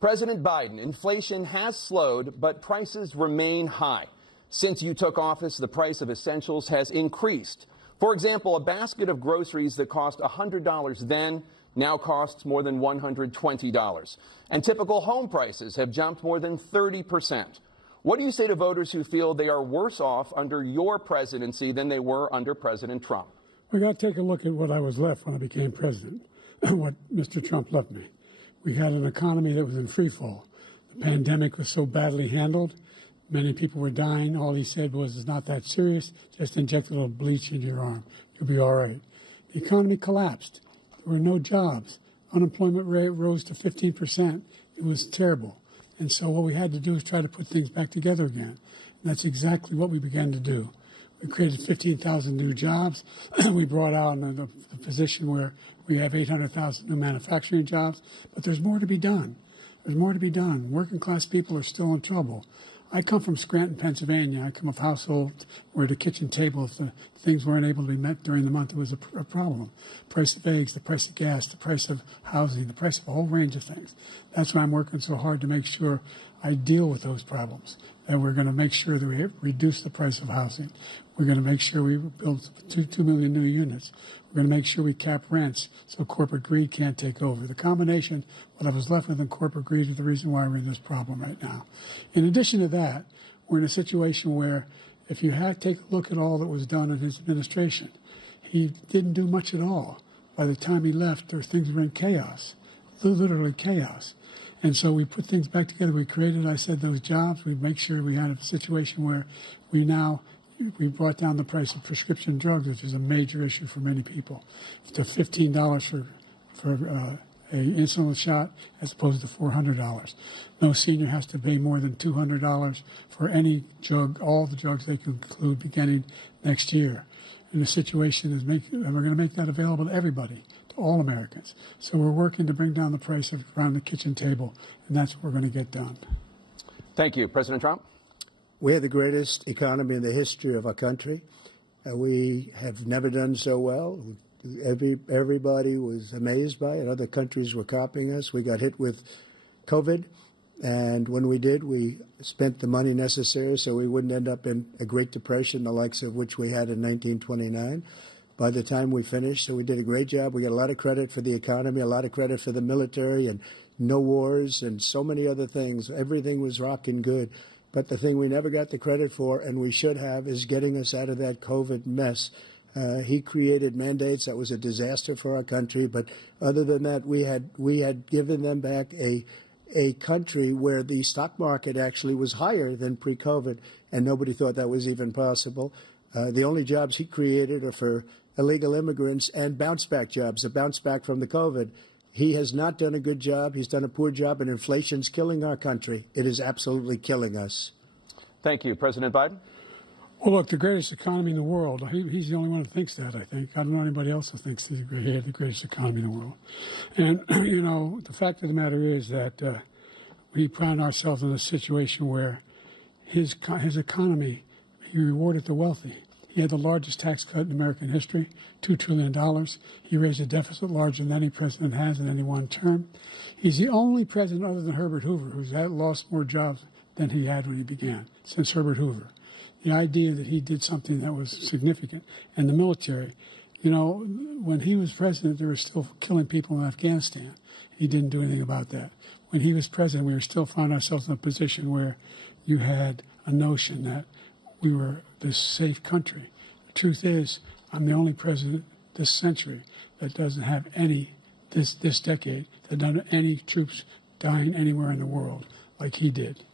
President Biden, inflation has slowed, but prices remain high. Since you took office, the price of essentials has increased. For example, a basket of groceries that cost $100 then now costs more than $120. And typical home prices have jumped more than 30%. What do you say to voters who feel they are worse off under your presidency than they were under President Trump? We got to take a look at what I was left when I became president, what Mr. Trump left me. We had an economy that was in free fall. The pandemic was so badly handled. Many people were dying. All he said was, it's not that serious. Just inject a little bleach into your arm. You'll be all right. The economy collapsed. There were no jobs. Unemployment rate rose to 15%. It was terrible. And so what we had to do is try to put things back together again. And that's exactly what we began to do. We created 15,000 new jobs. We brought out the position where we have 800,000 new manufacturing jobs. But there's more to be done. There's more to be done. Working class people are still in trouble. I come from Scranton, Pennsylvania. I come of households where the kitchen table, if the things weren't able to be met during the month, it was a problem. Price of eggs, the price of gas, the price of housing, the price of a whole range of things. That's why I'm working so hard to make sure I deal with those problems. And we're going to make sure that we reduce the price of housing. We're going to make sure we build 2 million new units. We're going to make sure we cap rents so corporate greed can't take over. The combination, what I was left with in corporate greed, is the reason why we're in this problem right now. In addition to that, we're in a situation where if you take a look at all that was done in his administration, he didn't do much at all. By the time he left, things were in chaos, literally chaos. And so we put things back together. We created, I said, those jobs. We make sure we had a situation where we brought down the price of prescription drugs, which is a major issue for many people, to $15 for an insulin shot as opposed to $400. No senior has to pay more than $200 for any drug, all the drugs they can include beginning next year. And the situation is and we're going to make that available to everybody, to all Americans. So we're working to bring down the price around the kitchen table, and that's what we're going to get done. Thank you. President Trump? We have the greatest economy in the history of our country. We have never done so well. Everybody was amazed by it. Other countries were copying us. We got hit with COVID, and when we did, we spent the money necessary so we wouldn't end up in a Great Depression, the likes of which we had in 1929. By the time we finished, so we did a great job. We got a lot of credit for the economy, a lot of credit for the military, and no wars, and so many other things. Everything was rocking good. But the thing we never got the credit for, and we should have, is getting us out of that COVID mess. He created mandates that was a disaster for our country. But other than that, we had given them back a country where the stock market actually was higher than pre-COVID, and nobody thought that was even possible. The only jobs he created are for illegal immigrants and bounce-back jobs, a bounce-back from the COVID. He has not done a good job. He's done a poor job, and inflation's killing our country. It is absolutely killing us. Thank you. President Biden? Well, look, the greatest economy in the world, he's the only one who thinks that, I think. I don't know anybody else who thinks he had the greatest economy in the world. And, you know, the fact of the matter is that we find ourselves in a situation where his economy, he rewarded the wealthy. He had the largest tax cut in American history, $2 trillion. He raised a deficit larger than any president has in any one term. He's the only president other than Herbert Hoover who's lost more jobs than he had when he began, since Herbert Hoover. The idea that he did something that was significant. And the military, you know, when he was president, they were still killing people in Afghanistan. He didn't do anything about that. When he was president, we were still found ourselves in a position where you had a notion that we were this safe country. The truth is, I'm the only president this century that doesn't have this decade, that doesn't have any troops dying anywhere in the world like he did.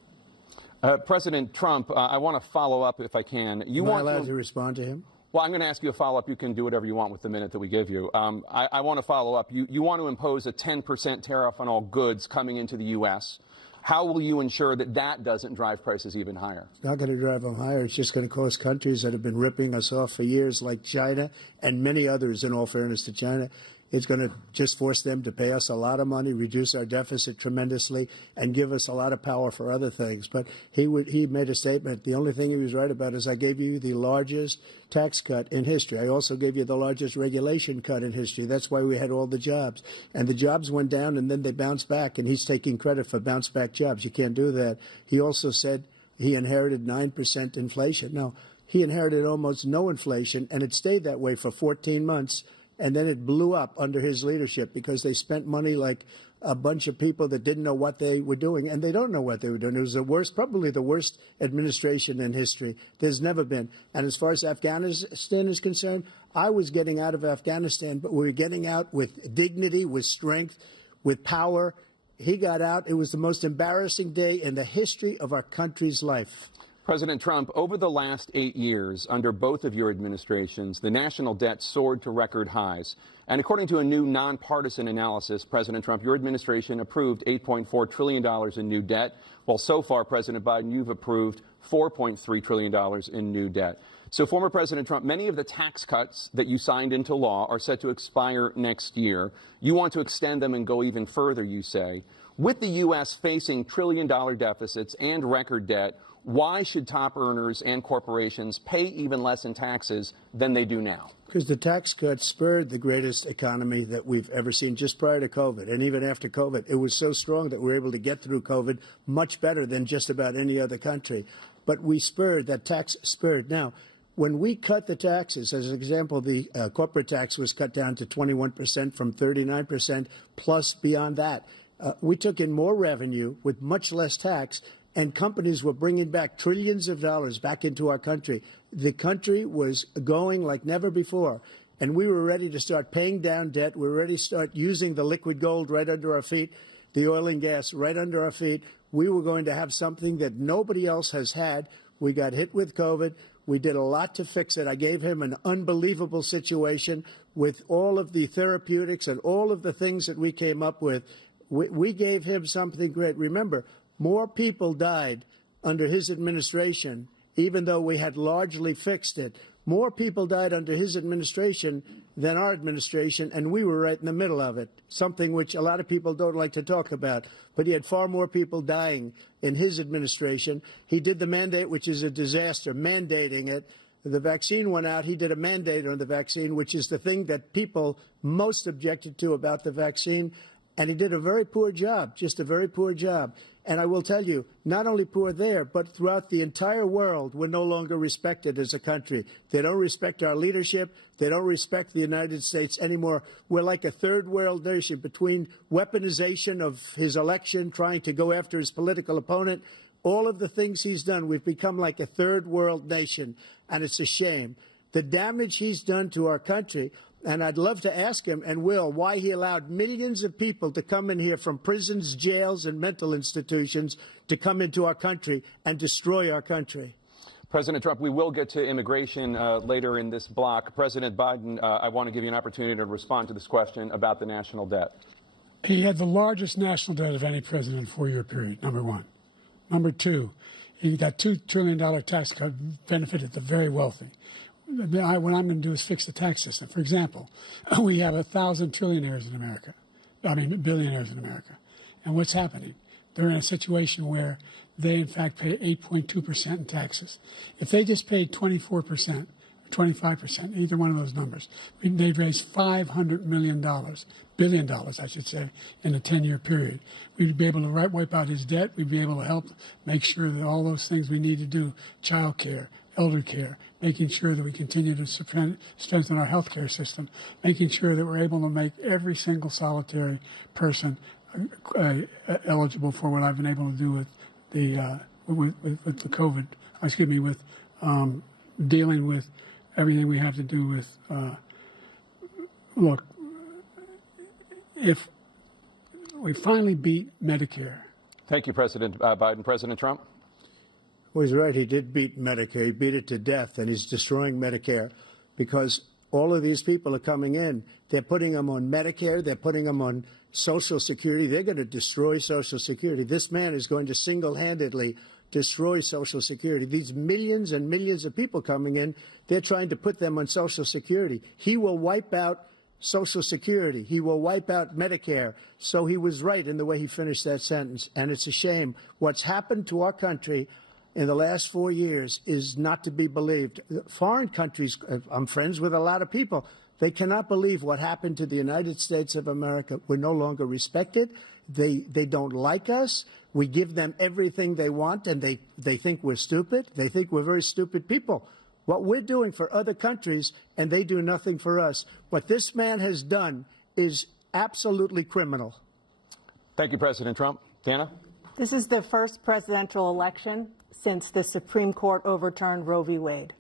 President Trump, I want to follow up if I can. Am I allowed to respond to him? Well, I'm going to ask you a follow-up. You can do whatever you want with the minute that we give you. I want to follow up. You want to impose a 10% tariff on all goods coming into the U.S. How will you ensure that that doesn't drive prices even higher? It's not going to drive them higher. It's just going to cost countries that have been ripping us off for years, like China and many others, in all fairness to China. It's going to just force them to pay us a lot of money, reduce our deficit tremendously, and give us a lot of power for other things. But he made a statement. The only thing he was right about is I gave you the largest tax cut in history. I also gave you the largest regulation cut in history. That's why we had all the jobs. And the jobs went down, and then they bounced back, and he's taking credit for bounce-back jobs. You can't do that. He also said he inherited 9% inflation. No, he inherited almost no inflation, and it stayed that way for 14 months. And then it blew up under his leadership because they spent money like a bunch of people that didn't know what they were doing, and they don't know what they were doing. It was the worst, probably the worst administration in history. There's never been. And as far as Afghanistan is concerned, I was getting out of Afghanistan, but we were getting out with dignity, with strength, with power. He got out. It was the most embarrassing day in the history of our country's life. President Trump, over the last 8 years, under both of your administrations, the national debt soared to record highs. And according to a new nonpartisan analysis, President Trump, your administration approved $8.4 trillion in new debt, while so far, President Biden, you've approved $4.3 trillion in new debt. So, former President Trump, many of the tax cuts that you signed into law are set to expire next year. You want to extend them and go even further, you say. With the U.S. facing trillion-dollar deficits and record debt, why should top earners and corporations pay even less in taxes than they do now? Because the tax cuts spurred the greatest economy that we've ever seen just prior to COVID. And even after COVID, it was so strong that we were able to get through COVID much better than just about any other country. But we spurred, that tax spurred. Now, when we cut the taxes, as an example, the corporate tax was cut down to 21% from 39%, plus beyond that. We took in more revenue with much less tax, and companies were bringing back trillions of dollars back into our country. The country was going like never before, and we were ready to start paying down debt. We were ready to start using the liquid gold right under our feet, the oil and gas right under our feet. We were going to have something that nobody else has had. We got hit with COVID. We did a lot to fix it. I gave him an unbelievable situation with all of the therapeutics and all of the things that we came up with. We gave him something great. Remember, more people died under his administration, even though we had largely fixed it. More people died under his administration than our administration, and we were right in the middle of it, something which a lot of people don't like to talk about. But he had far more people dying in his administration. He did the mandate, which is a disaster, mandating it. The vaccine went out. He did a mandate on the vaccine, which is the thing that people most objected to about the vaccine. And he did a very poor job, just a very poor job. And I will tell you, not only poor there, but throughout the entire world, we're no longer respected as a country. They don't respect our leadership. They don't respect the United States anymore. We're like a third world nation between weaponization of his election, trying to go after his political opponent, all of the things he's done. We've become like a third world nation, and it's a shame. The damage he's done to our country. And I'd love to ask him, and will, why he allowed millions of people to come in here from prisons, jails, and mental institutions to come into our country and destroy our country. President Trump, we will get to immigration later in this block. President Biden, I want to give you an opportunity to respond to this question about the national debt. He had the largest national debt of any president in a 4-year period, number one. Number two, that $2 trillion tax cut benefited the very wealthy. What I'm going to do is fix the tax system. For example, we have 1,000 trillionaires in America. Billionaires in America. And what's happening? They're in a situation where they, in fact, pay 8.2% in taxes. If they just paid 24%, 25%, either one of those numbers, they'd raise $500 billion, I should say, in a 10-year period. We'd be able to wipe out his debt. We'd be able to help make sure that all those things we need to do, child care, elder care, making sure that we continue to strengthen our health care system, making sure that we're able to make every single solitary person eligible for what I've been able to do with the with the COVID, with dealing with everything we have to do with, look, if we finally beat Medicare. Thank you, President Biden. President Trump? Well, he's right. He did beat Medicare. He beat it to death, and he's destroying Medicare because all of these people are coming in. They're putting them on Medicare. They're putting them on Social Security. They're going to destroy Social Security. This man is going to single-handedly destroy Social Security. These millions and millions of people coming in, they're trying to put them on Social Security. He will wipe out Social Security. He will wipe out Medicare. So he was right in the way he finished that sentence. And it's a shame. What's happened to our country in the last 4 years is not to be believed. Foreign countries, I'm friends with a lot of people, they cannot believe what happened to the United States of America. We're no longer respected. They don't like us. We give them everything they want, and they think we're stupid. They think we're very stupid people. What we're doing for other countries, and they do nothing for us. What this man has done is absolutely criminal. Thank you, President Trump. Dana? This is the first presidential election since the Supreme Court overturned Roe v. Wade.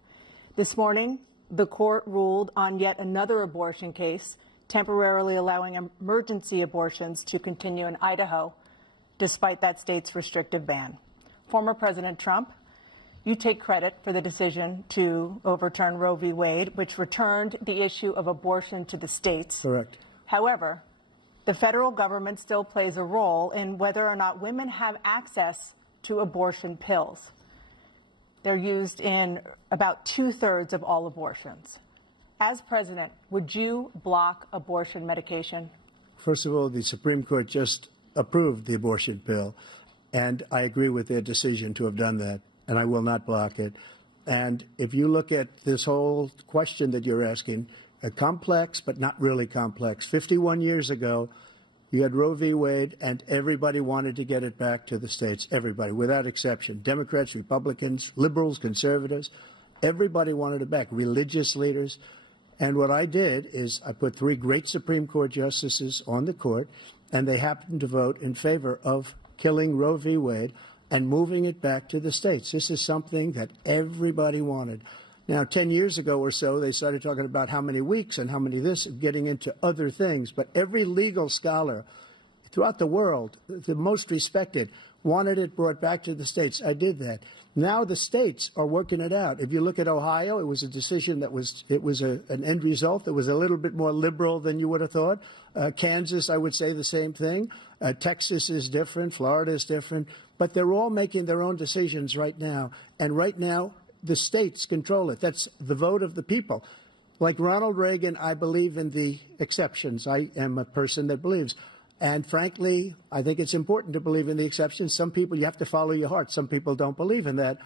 This morning, the court ruled on yet another abortion case, temporarily allowing emergency abortions to continue in Idaho, despite that state's restrictive ban. Former President Trump, you take credit for the decision to overturn Roe v. Wade, which returned the issue of abortion to the states. Correct. However, the federal government still plays a role in whether or not women have access to abortion pills. They're used in about 2/3 of all abortions. As president, would you block abortion medication? First of all, the Supreme Court just approved the abortion pill, and I agree with their decision to have done that, and I will not block it. And if you look at this whole question that you're asking, complex but not really complex. 51 years ago, you had Roe v. Wade, and everybody wanted to get it back to the states. Everybody, without exception. Democrats, Republicans, liberals, conservatives. Everybody wanted it back. Religious leaders. And what I did is I put 3 great Supreme Court justices on the court, and they happened to vote in favor of killing Roe v. Wade and moving it back to the states. This is something that everybody wanted. Now, 10 years ago or so, they started talking about how many weeks and how many this, getting into other things. But every legal scholar throughout the world, the most respected, wanted it brought back to the states. I did that. Now the states are working it out. If you look at Ohio, it was a decision that was an end result that was a little bit more liberal than you would have thought. Kansas, I would say the same thing. Texas is different. Florida is different. But they're all making their own decisions right now. And right now, the states control it. That's the vote of the people. Like Ronald Reagan, I believe in the exceptions. I am a person that believes. And frankly, I think it's important to believe in the exceptions. Some people, you have to follow your heart. Some people don't believe in that.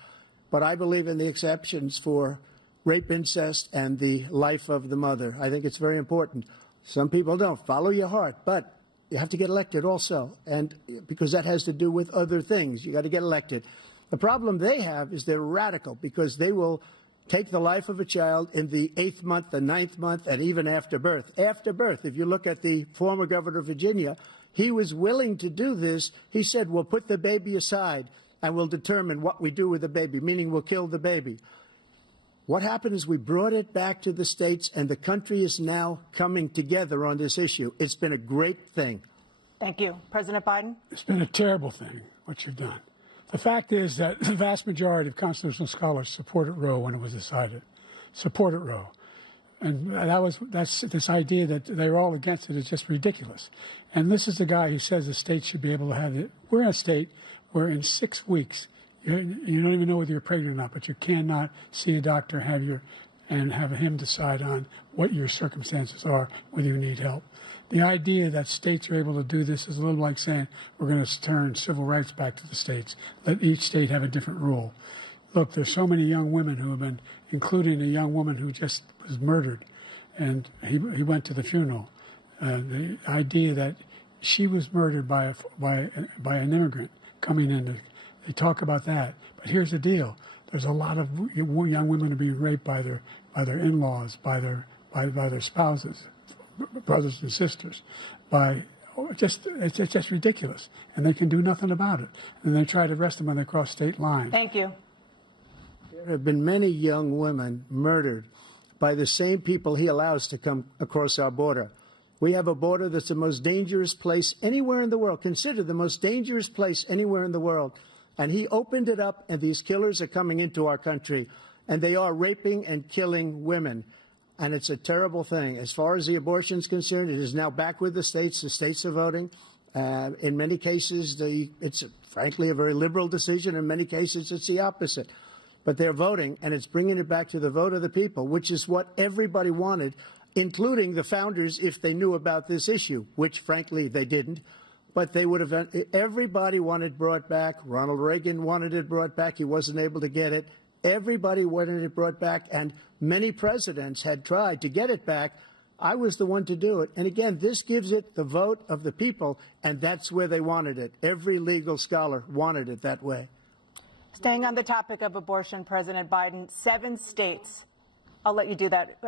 But I believe in the exceptions for rape, incest, and the life of the mother. I think it's very important. Some people don't. Follow your heart. But you have to get elected also. And because that has to do with other things. You got to get elected. The problem they have is they're radical because they will take the life of a child in the 8th month, the 9th month, and even after birth. After birth, if you look at the former governor of Virginia, he was willing to do this. He said, we'll put the baby aside and we'll determine what we do with the baby, meaning we'll kill the baby. What happened is we brought it back to the states, and the country is now coming together on this issue. It's been a great thing. Thank you. President Biden? It's been a terrible thing, what you've done. The fact is that the vast majority of constitutional scholars supported Roe when it was decided, supported Roe. And that's this idea that they're all against it is just ridiculous. And this is the guy who says the state should be able to have it. We're in a state where in 6 weeks, you don't even know whether you're pregnant or not, but you cannot see a doctor and have him decide on what your circumstances are, whether you need help. The idea that states are able to do this is a little like saying we're going to turn civil rights back to the states, let each state have a different rule. Look, there's so many young women who have been, including a young woman who just was murdered, and he went to the funeral. The idea that she was murdered by an immigrant coming in, they talk about that. But here's the deal: there's a lot of young women who are being raped by their in-laws, by their spouses, brothers and sisters, it's just ridiculous, and they can do nothing about it. And they try to arrest them when they cross state lines. Thank you. There have been many young women murdered by the same people he allows to come across our border. We have a border that's the most dangerous place anywhere in the world, considered the most dangerous place anywhere in the world. And he opened it up, and these killers are coming into our country, and they are raping and killing women. And it's a terrible thing. As far as the abortion is concerned, it is now back with the states. The states are voting. In many cases, it's frankly a very liberal decision. In many cases, it's the opposite. But they're voting, and it's bringing it back to the vote of the people, which is what everybody wanted. including the founders if they knew about this issue, which frankly they didn't. But they would have, everybody wanted it brought back. Ronald Reagan wanted it brought back. He wasn't able to get it. Everybody wanted it brought back, and many presidents had tried to get it back. I was the one to do it. And again, this gives it the vote of the people, and that's where they wanted it. Every legal scholar wanted it that way. Staying on the topic of abortion, President Biden, 7 states, I'll let you do that.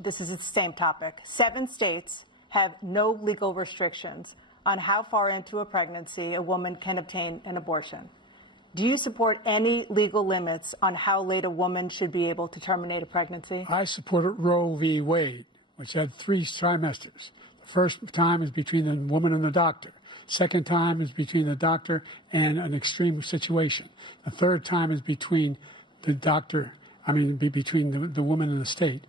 This is the same topic. 7 states have no legal restrictions on how far into a pregnancy a woman can obtain an abortion. Do you support any legal limits on how late a woman should be able to terminate a pregnancy? I supported Roe v. Wade, which had 3 trimesters. The first time is between the woman and the doctor. Second time is between the doctor and an extreme situation. The third time is between the doctor, between the woman and the state.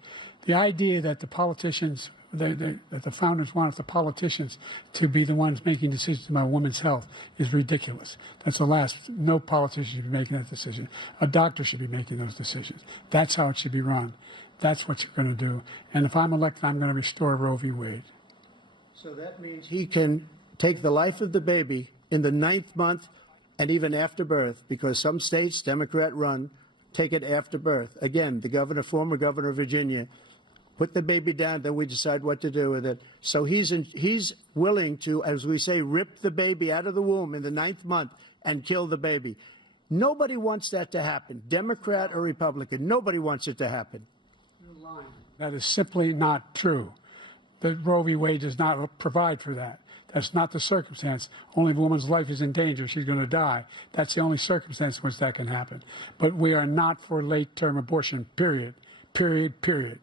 The idea that the politicians, that the founders wanted the politicians to be the ones making decisions about women's health is ridiculous. That's the last. No politician should be making that decision. A doctor should be making those decisions. That's how it should be run. That's what you're going to do. And if I'm elected, I'm going to restore Roe v. Wade. So that means he can take the life of the baby in the 9th month and even after birth, because some states, Democrat run, take it after birth. Again, the former governor of Virginia, put the baby down, then we decide what to do with it. So he's willing to, as we say, rip the baby out of the womb in the 9th month and kill the baby. Nobody wants that to happen, Democrat or Republican. Nobody wants it to happen. That is simply not true. The Roe v. Wade does not provide for that. That's not the circumstance. Only if a woman's life is in danger, she's going to die. That's the only circumstance in which that can happen. But we are not for late-term abortion, period. Period, period.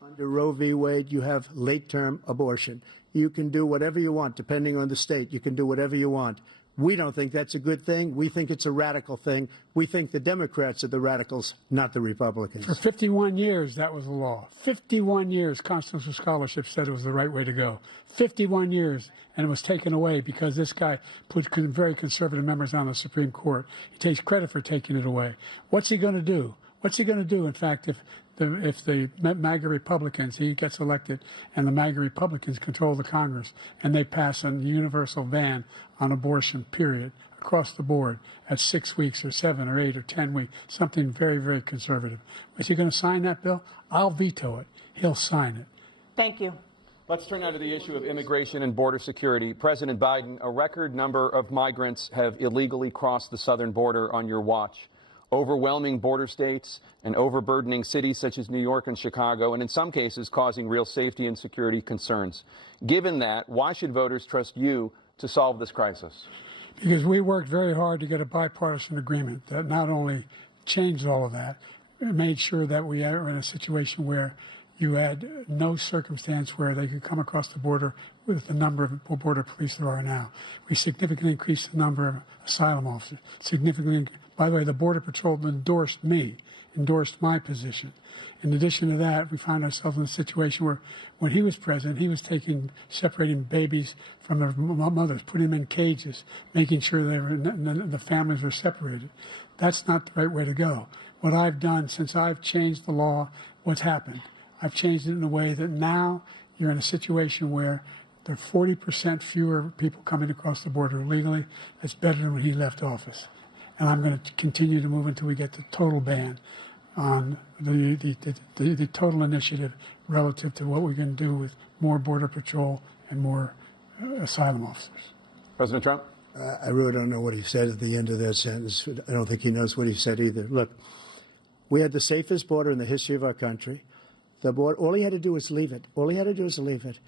Under Roe v. Wade, you have late-term abortion. You can do whatever you want, depending on the state. You can do whatever you want. We don't think that's a good thing. We think it's a radical thing. We think the Democrats are the radicals, not the Republicans. For 51 years, that was the law. 51 years, constitutional scholarship said it was the right way to go. 51 years, and it was taken away because this guy put very conservative members on the Supreme Court. He takes credit for taking it away. What's he going to do? What's he going to do, in fact, if the MAGA Republicans, he gets elected, and the MAGA Republicans control the Congress, and they pass a universal ban on abortion, period, across the board at 6 weeks or 7 or 8 or 10 weeks, something very, very conservative. Is he going to sign that bill? I'll veto it. He'll sign it. Thank you. Let's turn now to the issue of immigration and border security. President Biden, a record number of migrants have illegally crossed the southern border on your watch. Overwhelming border states and overburdening cities such as New York and Chicago, and in some cases causing real safety and security concerns. Given that, why should voters trust you to solve this crisis? Because we worked very hard to get a bipartisan agreement that not only changed all of that, it made sure that we are in a situation where you had no circumstance where they could come across the border with the number of border police there are now. We significantly increased the number of asylum officers, significantly. By the way, the Border Patrol endorsed my position. In addition to that, we found ourselves in a situation where when he was president, he was separating babies from their mothers, putting them in cages, making sure the families were separated. That's not the right way to go. What I've done since I've changed the law, what's happened? I've changed it in a way that now you're in a situation where there are 40% fewer people coming across the border illegally. That's better than when he left office. And I'm going to continue to move until we get the total ban on the total initiative relative to what we can do with more Border Patrol and more asylum officers. President Trump? I really don't know what he said at the end of that sentence. I don't think he knows what he said either. Look, we had the safest border in the history of our country. The border, all he had to do was leave it. All he had to do was leave it.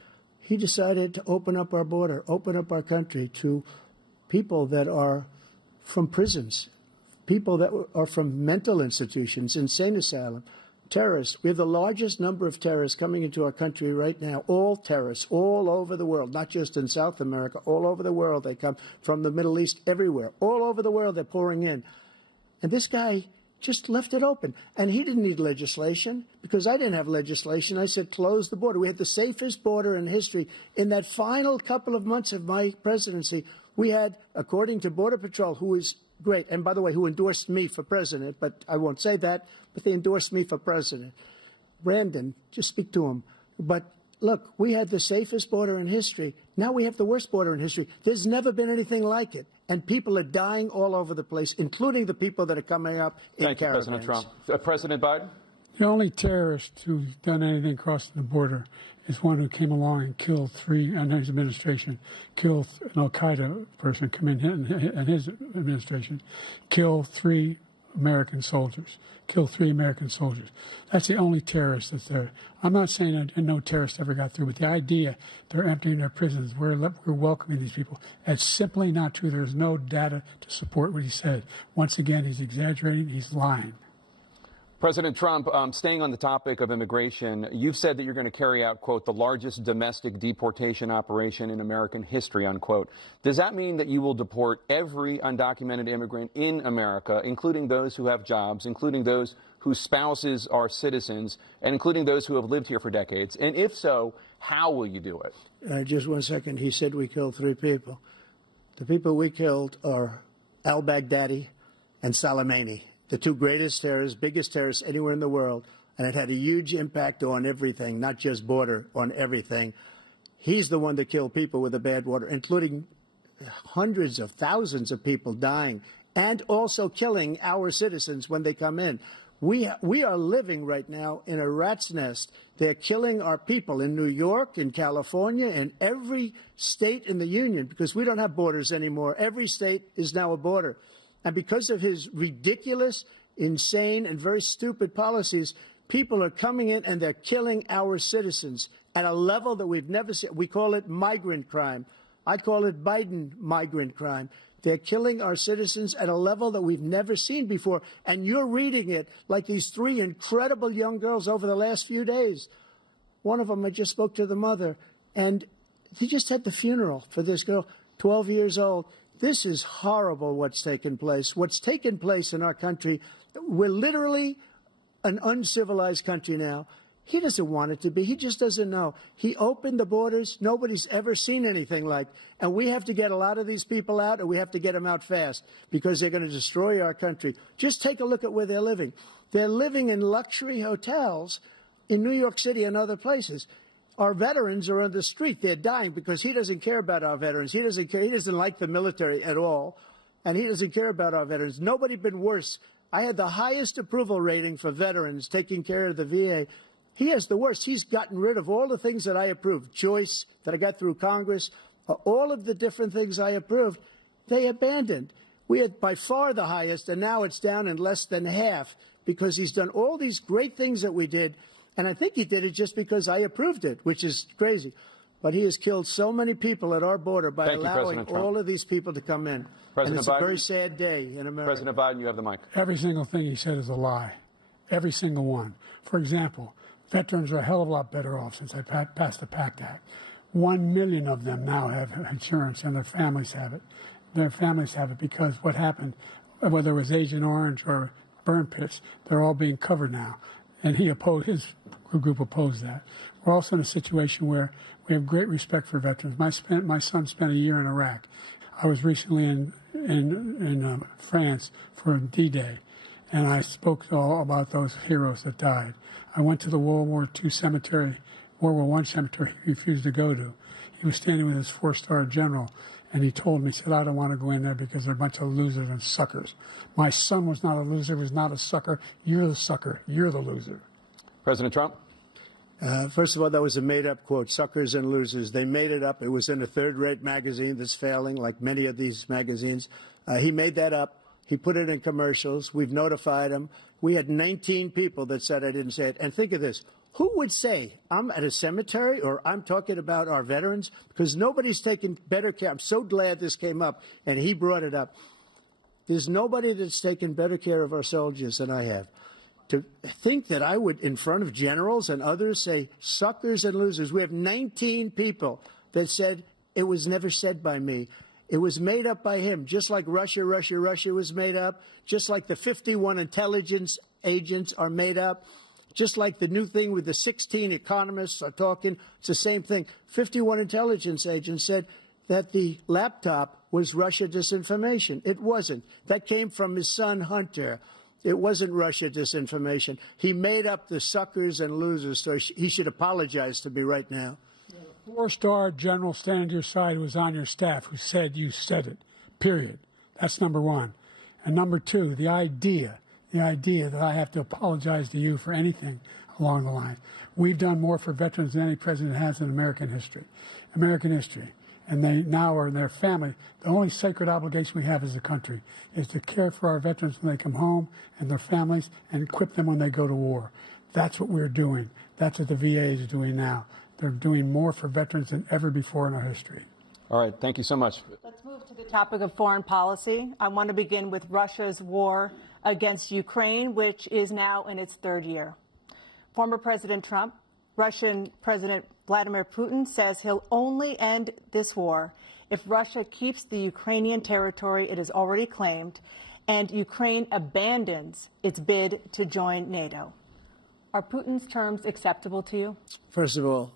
He decided to open up our border, open up our country to people that are from prisons, people that are from mental institutions, insane asylum, terrorists. We have the largest number of terrorists coming into our country right now, all terrorists, all over the world, not just in South America, all over the world. They come from the Middle East, everywhere. All over the world, they're pouring in. And this guy just left it open. And he didn't need legislation because I didn't have legislation. I said, close the border. We had the safest border in history. In that final couple of months of my presidency, we had, according to Border Patrol, who is great, and by the way, who endorsed me for president, but I won't say that, but they endorsed me for president. Brandon, just speak to him. But look, we had the safest border in history. Now we have the worst border in history. There's never been anything like it. And people are dying all over the place, including the people that are coming up in Thank you, caravans. President Trump. President Biden? The only terrorist who's done anything crossing the border is one who came along and killed three, and his administration, killed an al-Qaeda person come in and his administration, killed three American soldiers. That's the only terrorist that's there. I'm not saying that no terrorist ever got through, but the idea they're emptying their prisons, we're welcoming these people, that's simply not true. There's no data to support what he said. Once again, he's exaggerating, he's lying. President Trump, staying on the topic of immigration, you've said that you're going to carry out, quote, the largest domestic deportation operation in American history, unquote. Does that mean that you will deport every undocumented immigrant in America, including those who have jobs, including those whose spouses are citizens, and including those who have lived here for decades? And if so, how will you do it? Just 1 second. He said we killed 3 people. The people we killed are al-Baghdadi and Soleimani, the 2 greatest terrorists, biggest terrorists anywhere in the world, and it had a huge impact on everything, not just border, on everything. He's the one that killed people with the bad water, including hundreds of thousands of people dying, and also killing our citizens when they come in. We are living right now in a rat's nest. They're killing our people in New York, in California, in every state in the union, because we don't have borders anymore. Every state is now a border. And because of his ridiculous, insane, and very stupid policies, people are coming in and they're killing our citizens at a level that we've never seen. We call it migrant crime. I call it Biden migrant crime. They're killing our citizens at a level that we've never seen before. And you're reading it like these 3 incredible young girls over the last few days. One of them, I just spoke to the mother, and they just had the funeral for this girl, 12 years old. This is horrible what's taken place. What's taken place in our country, we're literally an uncivilized country now. He doesn't want it to be. He just doesn't know. He opened the borders. Nobody's ever seen anything like. And we have to get a lot of these people out, and we have to get them out fast, because they're going to destroy our country. Just take a look at where they're living. They're living in luxury hotels in New York City and other places. Our veterans are on the street. They're dying because he doesn't care about our veterans. He doesn't care. He doesn't like the military at all, and he doesn't care about our veterans. Nobody been worse. I had the highest approval rating for veterans taking care of the VA. He has the worst. He's gotten rid of all the things that I approved, choice that I got through Congress, all of the different things I approved, they abandoned. We had by far the highest, and now it's down in less than half, because he's done all these great things that we did. And I think he did it just because I approved it, which is crazy. But he has killed so many people at our border by allowing all of these people to come in. And it's a very sad day in America. President Biden, you have the mic. Every single thing he said is a lie. Every single one. For example, veterans are a hell of a lot better off since I passed the PACT Act. 1 million of them now have insurance, and their families have it. Their families have it because what happened, whether it was Agent Orange or burn pits, they're all being covered now. And his group opposed that. We're also in a situation where we have great respect for veterans. My son spent a year in Iraq. I was recently in France for D-Day, and I spoke all about those heroes that died. I went to the World War I cemetery he refused to go to. He was standing with his 4-star general, and he told me, he said, I don't want to go in there because they're a bunch of losers and suckers. My son was not a loser, was not a sucker. You're the sucker. You're the loser. President Trump? First of all, that was a made-up quote, suckers and losers. They made it up. It was in a third-rate magazine that's failing, like many of these magazines. He made that up. He put it in commercials. We've notified him. We had 19 people that said I didn't say it. And think of this. Who would say I'm at a cemetery or I'm talking about our veterans? Because nobody's taken better care. I'm so glad this came up, and he brought it up. There's nobody that's taken better care of our soldiers than I have. To think that I would, in front of generals and others, say suckers and losers. We have 19 people that said it was never said by me. It was made up by him, just like Russia was made up, just like the 51 intelligence agents are made up, just like the new thing with the 16 economists are talking. It's the same thing. 51 intelligence agents said that the laptop was Russia disinformation. It wasn't. That came from his son, Hunter. It wasn't Russia disinformation. He made up the suckers and losers, so he should apologize to me right now. Four-star general standing to your side who was on your staff who said you said it, period. That's number one. And number two, the idea that I have to apologize to you for anything along the line. We've done more for veterans than any president has in American history. And they now are in their family. The only sacred obligation we have as a country is to care for our veterans when they come home and their families and equip them when they go to war. That's what we're doing. That's what the VA is doing now. They're doing more for veterans than ever before in our history. All right, thank you so much. Let's move to the topic of foreign policy. I want to begin with Russia's war against Ukraine, which is now in its third year. Former President Trump, Russian President Vladimir Putin says he'll only end this war if Russia keeps the Ukrainian territory it has already claimed and Ukraine abandons its bid to join NATO. Are Putin's terms acceptable to you? First of all,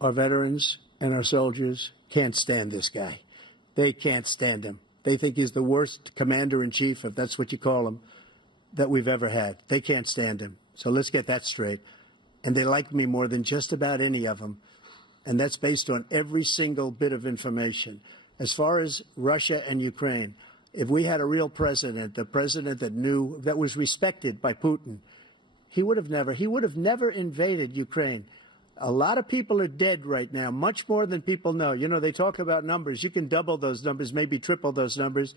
our veterans and our soldiers can't stand this guy. They can't stand him. They think he's the worst commander-in-chief, if that's what you call him, that we've ever had. They can't stand him. So let's get that straight. And they like me more than just about any of them. And that's based on every single bit of information. As far as Russia and Ukraine, if we had a real president, the president that knew, that was respected by Putin, he would have never invaded Ukraine. A lot of people are dead right now, much more than people know. You know, they talk about numbers. You can double those numbers, maybe triple those numbers.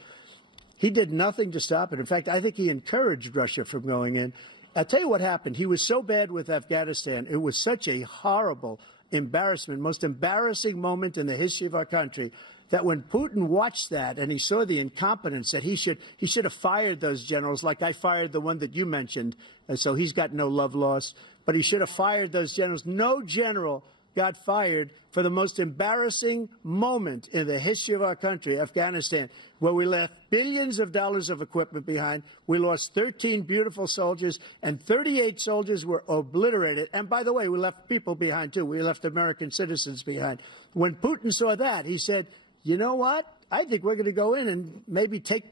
He did nothing to stop it. In fact, I think he encouraged Russia from going in. I'll tell you what happened. He was so bad with Afghanistan. It was such a horrible embarrassment, most embarrassing moment in the history of our country, that when Putin watched that and he saw the incompetence, that he should have fired those generals, like I fired the one that you mentioned, and so he's got no love lost. But he should have fired those generals. No general got fired for the most embarrassing moment in the history of our country, Afghanistan, where we left billions of dollars of equipment behind. We lost 13 beautiful soldiers, and 38 soldiers were obliterated. And by the way, we left people behind, too. We left American citizens behind. When Putin saw that, he said, you know what? I think we're going to go in and maybe take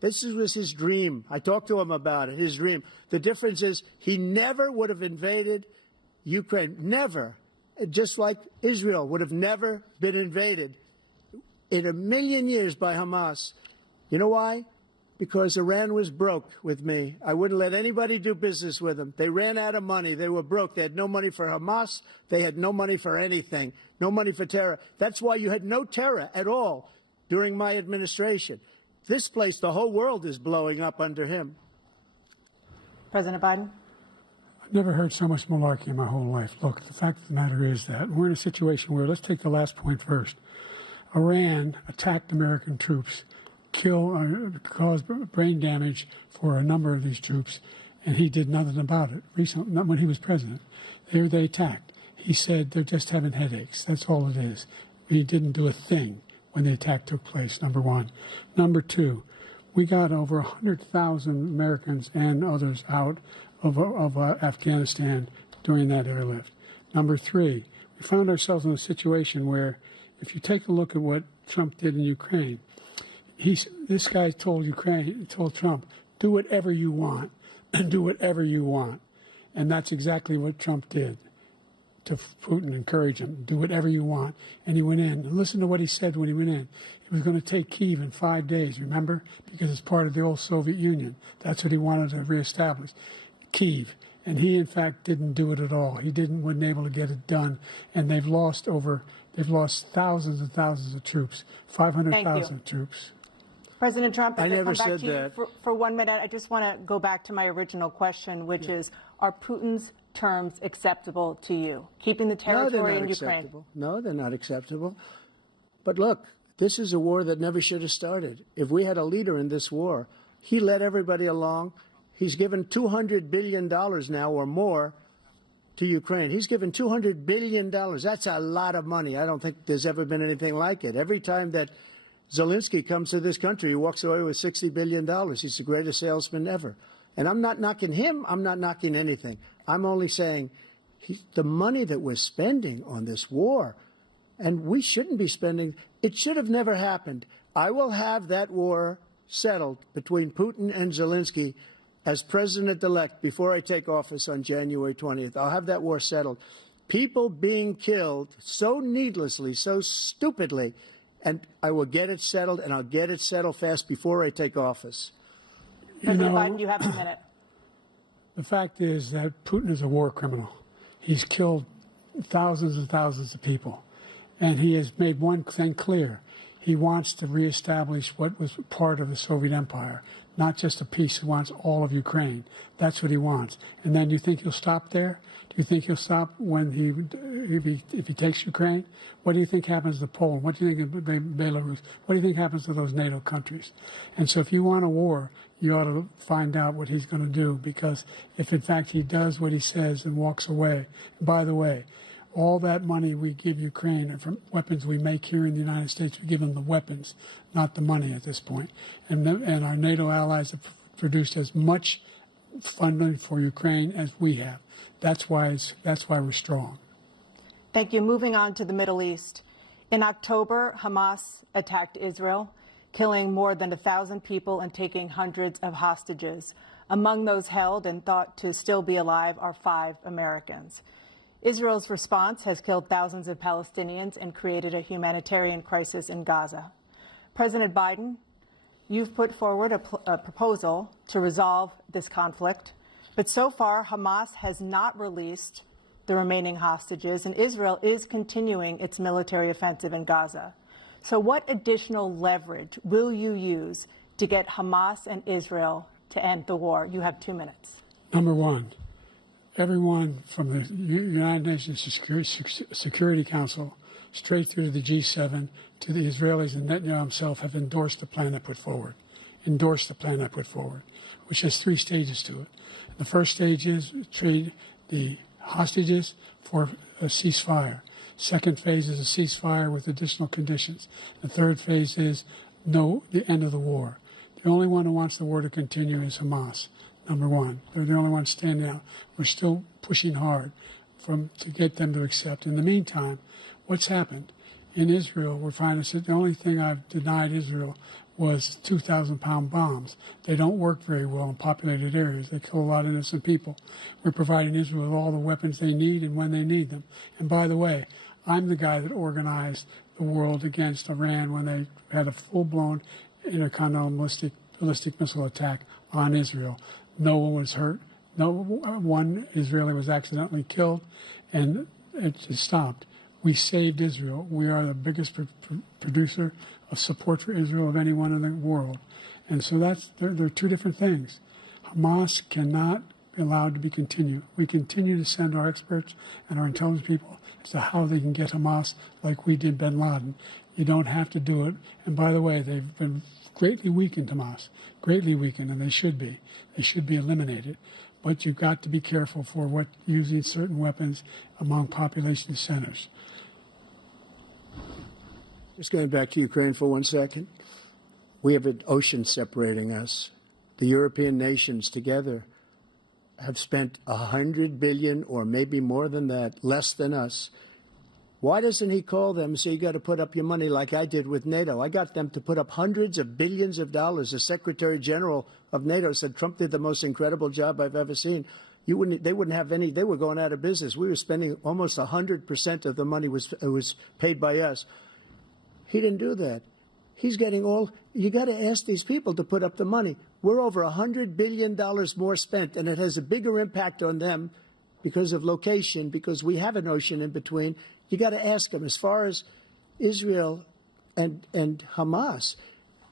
this was his dream. I talked to him about it, his dream. The difference is he never would have invaded Ukraine, never. Just like Israel would have never been invaded in a million years by Hamas. You know why? Because Iran was broke with me. I wouldn't let anybody do business with them. They ran out of money. They were broke. They had no money for Hamas. They had no money for anything. No money for terror. That's why you had no terror at all during my administration. This place, the whole world is blowing up under him. President Biden? I've never heard so much malarkey in my whole life. Look, the fact of the matter is that we're in a situation where, let's take the last point first. Iran attacked American troops, caused brain damage for a number of these troops, and he did nothing about it. Recently, not when he was president. They attacked. He said they're just having headaches. That's all it is. He didn't do a thing when the attack took place, number one. Number two, we got over 100,000 Americans and others out of Afghanistan during that airlift. Number three, we found ourselves in a situation where, if you take a look at what Trump did in Ukraine, this guy told Trump, do whatever you want, and do whatever you want. And that's exactly what Trump did to Putin, encourage him, do whatever you want. And he went in. And listen to what he said when he went in. He was going to take Kyiv in 5 days, remember? Because it's part of the old Soviet Union. That's what he wanted to reestablish, Kyiv. And he, in fact, didn't do it at all. He wasn't able to get it done. And they've lost thousands and thousands of troops, 500,000 troops. President Trump, I never come back said to you that. for 1 minute. I just want to go back to my original question, which is, are Putin's terms acceptable to you? Keeping the territory in Ukraine? No, they're not acceptable. But look, this is a war that never should have started. If we had a leader in this war, he led everybody along. He's given $200 billion now or more to Ukraine. He's given $200 billion. That's a lot of money. I don't think there's ever been anything like it. Every time that Zelensky comes to this country, he walks away with $60 billion. He's the greatest salesman ever. And I'm not knocking him. I'm not knocking anything. I'm only saying the money that we're spending on this war, and we shouldn't be spending, it should have never happened. I will have that war settled between Putin and Zelensky as president-elect, before I take office on January 20th, I'll have that war settled. People being killed so needlessly, so stupidly, and I will get it settled, and I'll get it settled fast before I take office. President Biden, you have a minute. The fact is that Putin is a war criminal. He's killed thousands and thousands of people. And he has made one thing clear. He wants to reestablish what was part of the Soviet Empire, not just a piece. He wants all of Ukraine. That's what he wants. And then do you think he'll stop there? Do you think he'll stop when if he takes Ukraine? What do you think happens to Poland? What do you think of Belarus? What do you think happens to those NATO countries? And so if you want a war, you ought to find out what he's going to do, because if in fact he does what he says and walks away, and by the way, all that money we give Ukraine are from weapons we make here in the United States. We give them the weapons, not the money at this point. And our NATO allies have produced as much funding for Ukraine as we have. That's why we're strong. Thank you. Moving on to the Middle East. In October, Hamas attacked Israel, killing more than 1,000 people and taking hundreds of hostages. Among those held and thought to still be alive are 5 Americans. Israel's response has killed thousands of Palestinians and created a humanitarian crisis in Gaza. President Biden, you've put forward a proposal to resolve this conflict, but so far Hamas has not released the remaining hostages, and Israel is continuing its military offensive in Gaza. So what additional leverage will you use to get Hamas and Israel to end the war? You have 2 minutes. Number one, everyone from the United Nations Security Council straight through to the G7 to the Israelis and Netanyahu himself have endorsed the plan I put forward, which has 3 stages to it. The first stage is trade the hostages for a ceasefire. Second phase is a ceasefire with additional conditions. The third phase is the end of the war. The only one who wants the war to continue is Hamas. Number one, they're the only ones standing out. We're still pushing hard to get them to accept. In the meantime, what's happened? In Israel, we're finding that the only thing I've denied Israel was 2,000-pound bombs. They don't work very well in populated areas. They kill a lot of innocent people. We're providing Israel with all the weapons they need and when they need them. And by the way, I'm the guy that organized the world against Iran when they had a full-blown intercontinental ballistic missile attack on Israel. No one was hurt. No one Israeli was accidentally killed, and it just stopped. We saved Israel. We are the biggest producer of support for Israel of anyone in the world. And so there are 2 different things. Hamas cannot be allowed to be continued. We continue to send our experts and our intelligence people as to how they can get Hamas like we did bin Laden. You don't have to do it. And by the way, they've been greatly weakened, Hamas, greatly weakened, and they should be. They should be eliminated. But you've got to be careful for using certain weapons among population centers. Just going back to Ukraine for 1 second. We have an ocean separating us. The European nations together have spent $100 billion, or maybe more than that, less than us. Why doesn't he call them and say, you got to put up your money like I did with NATO? I got them to put up hundreds of billions of dollars. The Secretary General of NATO said Trump did the most incredible job I've ever seen. They wouldn't have any. They were going out of business. We were spending almost 100% of the money was paid by us. He didn't do that. He's getting all. You got to ask these people to put up the money. We're over $100 billion more spent, and it has a bigger impact on them because of location, because we have an ocean in between. You got to ask them. As far as Israel and Hamas,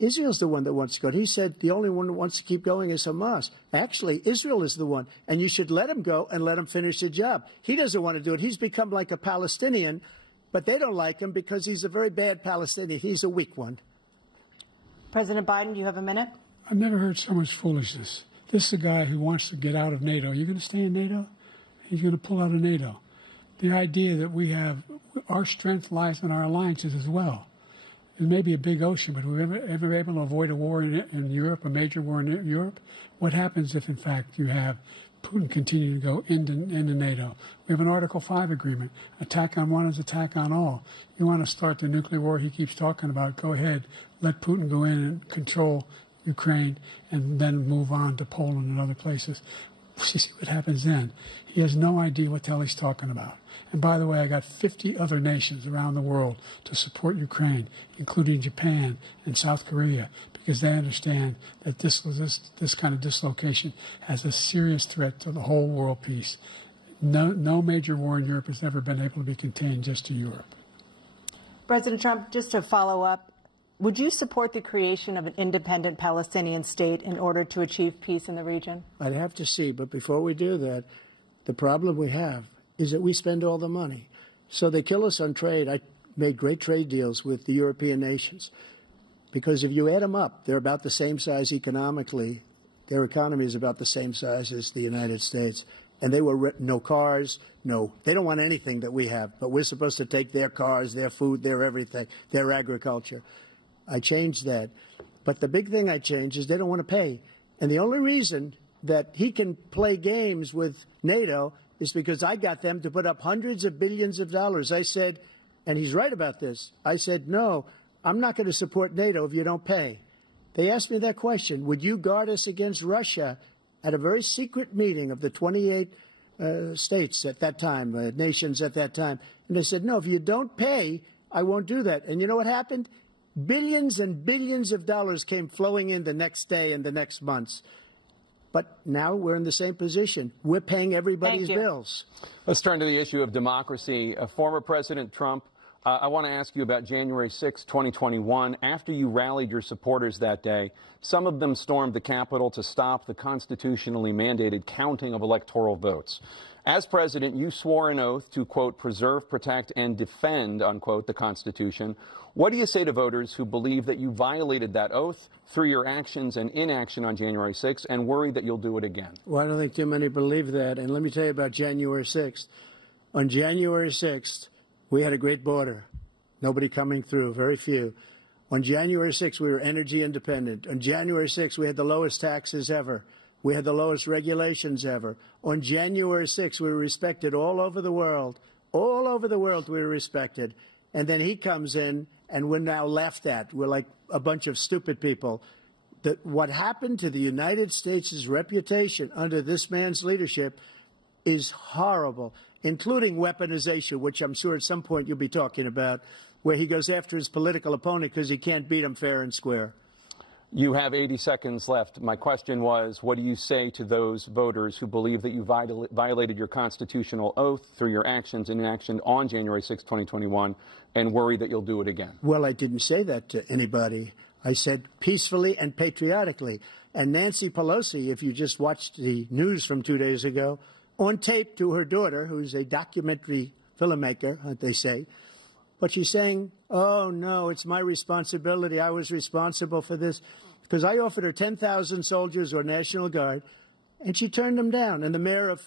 Israel's the one that wants to go. He said the only one who wants to keep going is Hamas. Actually, Israel is the one, and you should let him go and let him finish the job. He doesn't want to do it. He's become like a Palestinian, but they don't like him because he's a very bad Palestinian. He's a weak one. President Biden, you have a minute. I've never heard so much foolishness. This is a guy who wants to get out of NATO. You're going to stay in NATO? He's going to pull out of NATO. The idea that our strength lies in our alliances as well. It may be a big ocean, but we're ever able to avoid a war in Europe, a major war in Europe? What happens if, in fact, you have Putin continue to go into NATO? We have an Article 5 agreement. Attack on one is attack on all. You want to start the nuclear war he keeps talking about, go ahead. Let Putin go in and control Ukraine and then move on to Poland and other places. You see what happens then. He has no idea what the hell he's talking about. And by the way, I got 50 other nations around the world to support Ukraine, including Japan and South Korea, because they understand that this kind of dislocation has a serious threat to the whole world peace. No major war in Europe has ever been able to be contained just to Europe. President Trump, just to follow up, would you support the creation of an independent Palestinian state in order to achieve peace in the region? I'd have to see, but before we do that, the problem we have is that we spend all the money. So they kill us on trade. I made great trade deals with the European nations because if you add them up, they're about the same size economically. Their economy is about the same size as the United States. And they were no cars, they don't want anything that we have, but we're supposed to take their cars, their food, their everything, their agriculture. I changed that. But the big thing I changed is they don't want to pay. And the only reason that he can play games with NATO is because I got them to put up hundreds of billions of dollars. I said, and he's right about this, I said, no, I'm not going to support NATO if you don't pay. They asked me that question, would you guard us against Russia? At a very secret meeting of the 28 states at that time, nations at that time. And they said, no, if you don't pay, I won't do that. And you know what happened? Billions and billions of dollars came flowing in the next day and the next months. But now we're in the same position. We're paying everybody's bills. Let's turn to the issue of democracy. Former President Trump, I want to ask you about January 6, 2021. After you rallied your supporters that day, some of them stormed the Capitol to stop the constitutionally mandated counting of electoral votes. As president, you swore an oath to, quote, preserve, protect, and defend, unquote, the Constitution. What do you say to voters who believe that you violated that oath through your actions and inaction on January 6th and worry that you'll do it again? Well, I don't think too many believe that. And let me tell you about January 6th. On January 6th, we had a great border. Nobody coming through, very few. On January 6th, we were energy independent. On January 6th, we had the lowest taxes ever. We had the lowest regulations ever. On January 6th, we were respected all over the world. All over the world, we were respected. And then he comes in, and we're now laughed at. We're like a bunch of stupid people. What happened to the United States' reputation under this man's leadership is horrible, including weaponization, which I'm sure at some point you'll be talking about, where he goes after his political opponent because he can't beat him fair and square. You have 80 seconds left. My question was, what do you say to those voters who believe that you violated your constitutional oath through your actions and inaction on January 6, 2021, and worry that you'll do it again? Well, I didn't say that to anybody. I said peacefully and patriotically. And Nancy Pelosi, if you just watched the news from 2 days ago, on tape to her daughter, who's a documentary filmmaker, they say, but she's saying, oh, no, it's my responsibility. I was responsible for this. Because I offered her 10,000 soldiers or National Guard, and she turned them down. And the mayor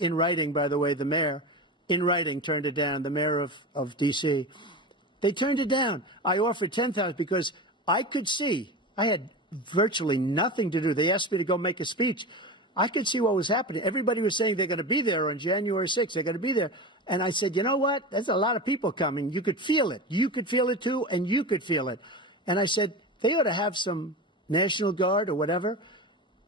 in writing, by the way, the mayor, in writing, turned it down, the mayor of D.C. They turned it down. I offered 10,000 because I could see, I had virtually nothing to do. They asked me to go make a speech. I could see what was happening. Everybody was saying they're going to be there on January 6th. They're going to be there. And I said, you know what? There's a lot of people coming. You could feel it. You could feel it, too, and you could feel it. And I said, they ought to have some National Guard or whatever.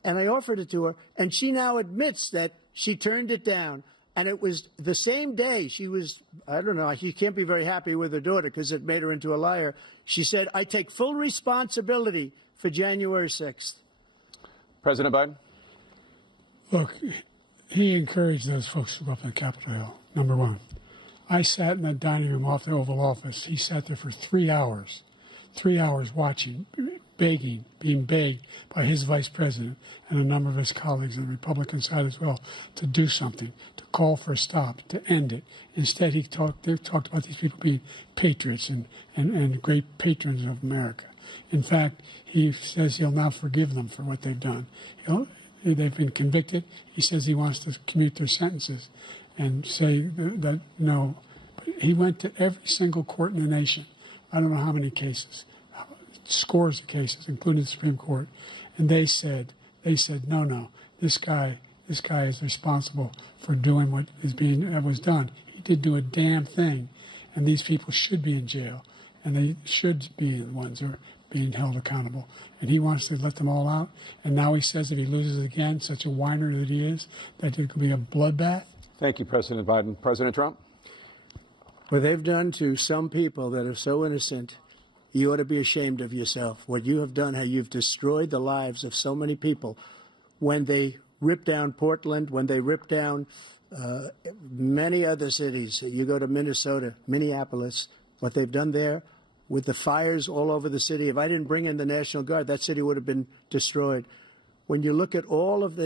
And I offered it to her. And she now admits that she turned it down. And it was the same day she was, I don't know, she can't be very happy with her daughter because it made her into a liar. She said, I take full responsibility for January 6th. President Biden? Look, he encouraged those folks to go up on Capitol Hill, number one. I sat in the dining room off the Oval Office. He sat there for 3 hours watching, begging, being begged by his vice president and a number of his colleagues on the Republican side as well to do something, to call for a stop, to end it. Instead, they talked about these people being patriots and great patrons of America. In fact, he says he'll now forgive them for what they've done. They've been convicted. He says he wants to commute their sentences and say that no. But he went to every single court in the nation. I don't know how many cases, scores of cases, including the Supreme Court. And they said, no, this guy is responsible for doing what was done. He did do a damn thing. And these people should be in jail. And they should be the ones who are being held accountable. And he wants to let them all out. And now he says if he loses again, such a whiner that he is, that it could be a bloodbath. Thank you, President Biden. President Trump? What they've done to some people that are so innocent, you ought to be ashamed of yourself. What you have done, how you've destroyed the lives of so many people. When they ripped down Portland, when they ripped down many other cities, you go to Minnesota, Minneapolis, what they've done there with the fires all over the city. If I didn't bring in the National Guard, that city would have been destroyed. When you look at all of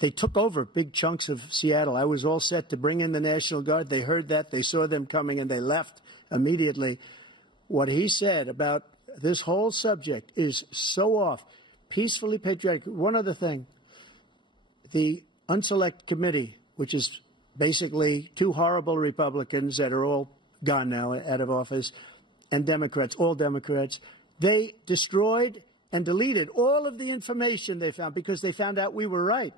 they took over big chunks of Seattle. I was all set to bring in the National Guard. They heard that. They saw them coming, and they left immediately. What he said about this whole subject is so off. Peacefully patriotic. One other thing. The Unselect Committee, which is basically two horrible Republicans that are all gone now, out of office, and Democrats, all Democrats, they destroyed and deleted all of the information they found because they found out we were right.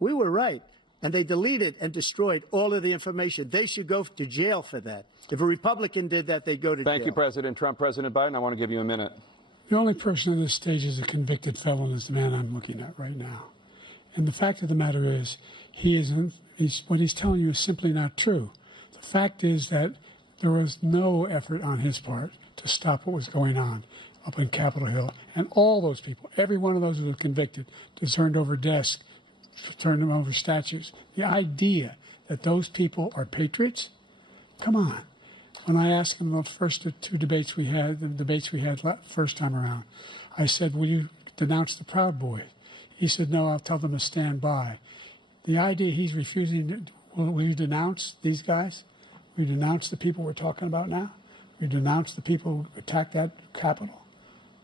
We were right. And they deleted and destroyed all of the information. They should go to jail for that. If a Republican did that, they'd go to jail. Thank you, President Trump. President Biden, I want to give you a minute. The only person on this stage is a convicted felon is the man I'm looking at right now. And the fact of the matter is, what he's telling you is simply not true. The fact is that there was no effort on his part to stop what was going on up in Capitol Hill. And all those people, every one of those who were convicted, turned over desks, turned them over statues. The idea that those people are patriots? Come on. When I asked him the first two debates we had, first time around, I said, will you denounce the Proud Boys? He said, no, I'll tell them to stand by. The idea he's refusing, will you denounce these guys? Will you denounce the people we're talking about now? Will you denounce the people who attacked that Capitol?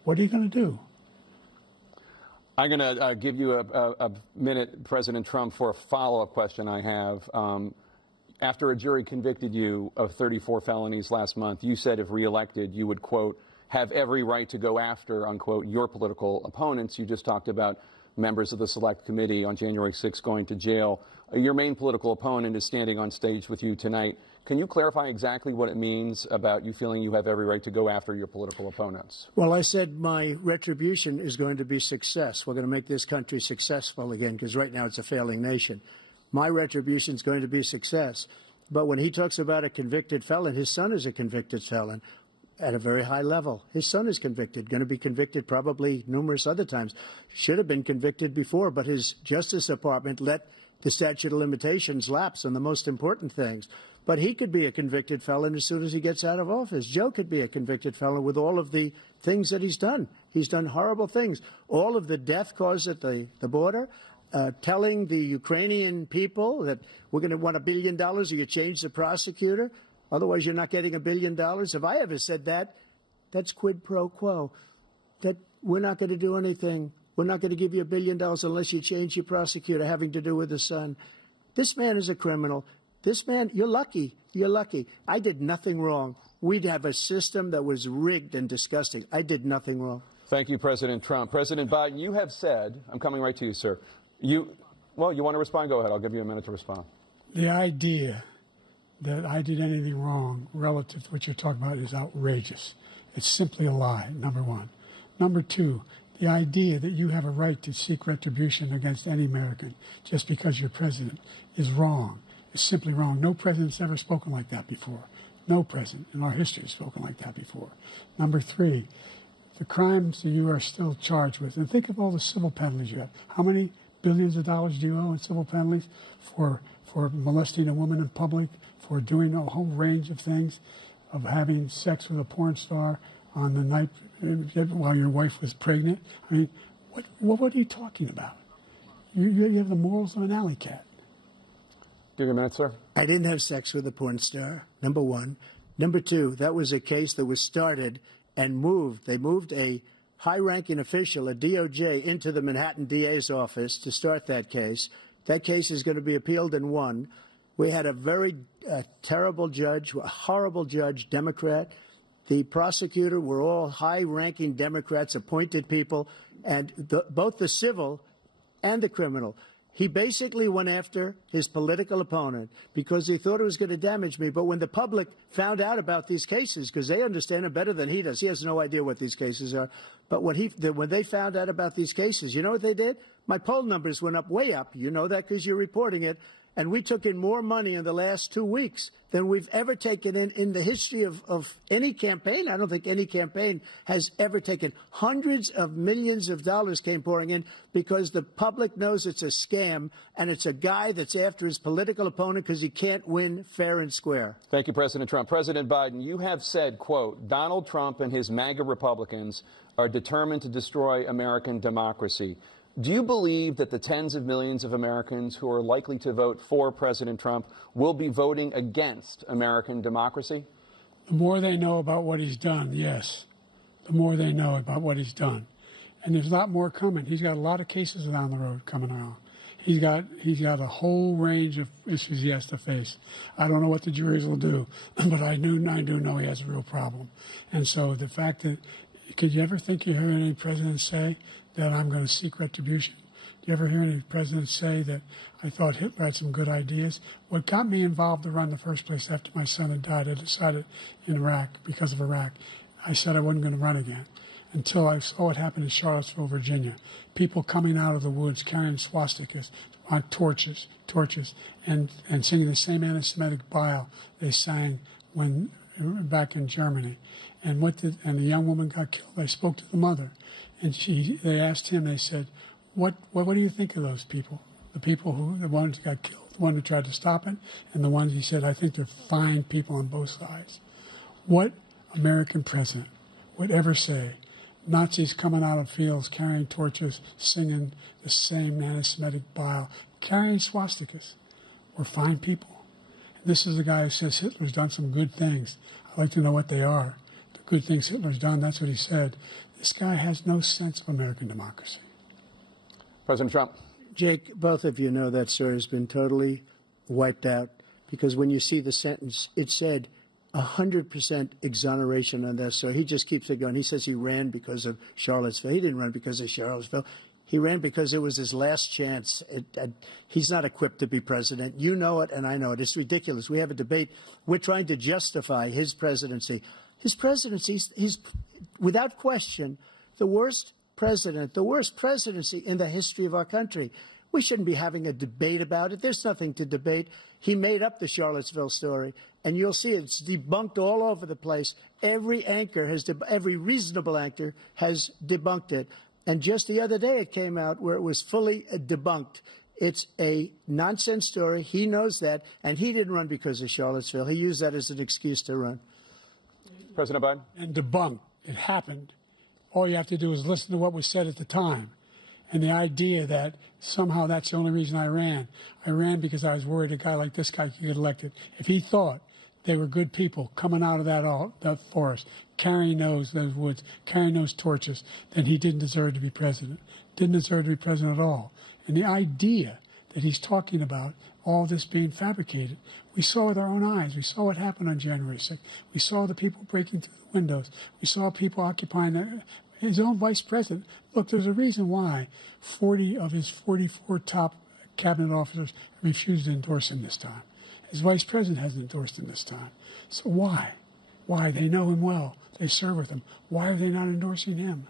What are you going to do? I'm going to give you a minute, President Trump, for a follow-up question I have. After a jury convicted you of 34 felonies last month, you said if reelected, you would, quote, have every right to go after, unquote, your political opponents. You just talked about members of the Select Committee on January 6th going to jail. Your main political opponent is standing on stage with you tonight. Can you clarify exactly what it means about you feeling you have every right to go after your political opponents? Well, I said my retribution is going to be success. We're going to make this country successful again, because right now it's a failing nation. My retribution is going to be success. But when he talks about a convicted felon, his son is a convicted felon at a very high level. His son is convicted, going to be convicted probably numerous other times. Should have been convicted before, but his Justice Department let the statute of limitations lapse on the most important things. But he could be a convicted felon as soon as he gets out of office. Joe could be a convicted felon with all of the things that he's done. He's done horrible things. All of the death caused at the border, telling the Ukrainian people that we're going to want $1 billion or you change the prosecutor. Otherwise, you're not getting $1 billion. If I ever said that, that's quid pro quo. That we're not going to do anything. We're not going to give you $1 billion unless you change your prosecutor having to do with the son. This man is a criminal. This man, you're lucky. You're lucky. I did nothing wrong. We'd have a system that was rigged and disgusting. I did nothing wrong. Thank you, President Trump. President Biden, you have said, I'm coming right to you, sir. You want to respond? Go ahead. I'll give you a minute to respond. The idea that I did anything wrong relative to what you're talking about is outrageous. It's simply a lie, number one. Number two, the idea that you have a right to seek retribution against any American just because you're president is wrong. It's simply wrong. No president's ever spoken like that before. No president in our history has spoken like that before. Number three, the crimes that you are still charged with, and think of all the civil penalties you have. How many billions of dollars do you owe in civil penalties for molesting a woman in public, for doing a whole range of things, of having sex with a porn star on the night while your wife was pregnant? I mean, what are you talking about? You have the morals of an alley cat. Give you a minute, sir. I didn't have sex with a porn star, number one. Number two, that was a case that was started and moved. They moved a high-ranking official, a DOJ, into the Manhattan DA's office to start that case. That case is going to be appealed and won. We had a very terrible judge, a horrible judge, Democrat. The prosecutor were all high-ranking Democrats, appointed people, and both the civil and the criminal. He basically went after his political opponent because he thought it was going to damage me. But when the public found out about these cases, because they understand it better than he does, he has no idea what these cases are. But when they found out about these cases, you know what they did? My poll numbers went up, way up. You know that because you're reporting it. And we took in more money in the last 2 weeks than we've ever taken in the history of any campaign. I don't think any campaign has ever taken. Hundreds of millions of dollars came pouring in because the public knows it's a scam, and it's a guy that's after his political opponent because he can't win fair and square. Thank you, President Trump. President Biden, you have said, quote, Donald Trump and his MAGA Republicans are determined to destroy American democracy. Do you believe that the tens of millions of Americans who are likely to vote for President Trump will be voting against American democracy? The more they know about what he's done, yes. The more they know about what he's done. And there's a lot more coming. He's got a lot of cases down the road coming out. He's got a whole range of issues he has to face. I don't know what the juries will do, but I do know he has a real problem. And so the fact that, could you ever think you heard any president say that I'm going to seek retribution? Do you ever hear any president say that I thought Hitler had some good ideas? What got me involved to run in the first place after my son had died, I decided in Iraq, because of Iraq, I said I wasn't going to run again until I saw what happened in Charlottesville, Virginia. People coming out of the woods carrying swastikas, torches, and singing the same anti-Semitic bile they sang when back in Germany. And the young woman got killed. I spoke to the mother, and they asked him. They said, "What do you think of those people? The ones who got killed, the one who tried to stop it, and the ones," he said, "I think they're fine people on both sides." What American president would ever say Nazis coming out of fields carrying torches, singing the same anti-Semitic bile, carrying swastikas were fine people? And this is the guy who says Hitler's done some good things. I'd like to know what they are. Good things Hitler's done, that's what he said. This guy has no sense of American democracy. President Trump. Jake, both of you know that story has been totally wiped out because when you see the sentence, it said 100% exoneration on that. So he just keeps it going. He says he ran because of Charlottesville. He didn't run because of Charlottesville. He ran because it was his last chance. He's not equipped to be president. You know it, and I know it. It's ridiculous. We have a debate. We're trying to justify his presidency. His presidency, he's without question the worst president, the worst presidency in the history of our country. We shouldn't be having a debate about it. There's nothing to debate. He made up the Charlottesville story, and you'll see it's debunked all over the place. Every reasonable anchor has debunked it. And just the other day it came out where it was fully debunked. It's a nonsense story. He knows that, and he didn't run because of Charlottesville. He used that as an excuse to run. President Biden. And debunked. It happened. All you have to do is listen to what was said at the time. And the idea that somehow that's the only reason I ran because I was worried a guy like this guy could get elected. If he thought they were good people coming out of that forest, carrying those woods, carrying those torches, then he didn't deserve to be president. Didn't deserve to be president at all. And the idea that he's talking about all this being fabricated, we saw with our own eyes. We saw what happened on January 6th. We saw the people breaking through the windows. We saw people occupying his own vice president. Look, there's a reason why 40 of his 44 top cabinet officers refused to endorse him this time. His vice president hasn't endorsed him this time. So why? Why? They know him well. They serve with him. Why are they not endorsing him?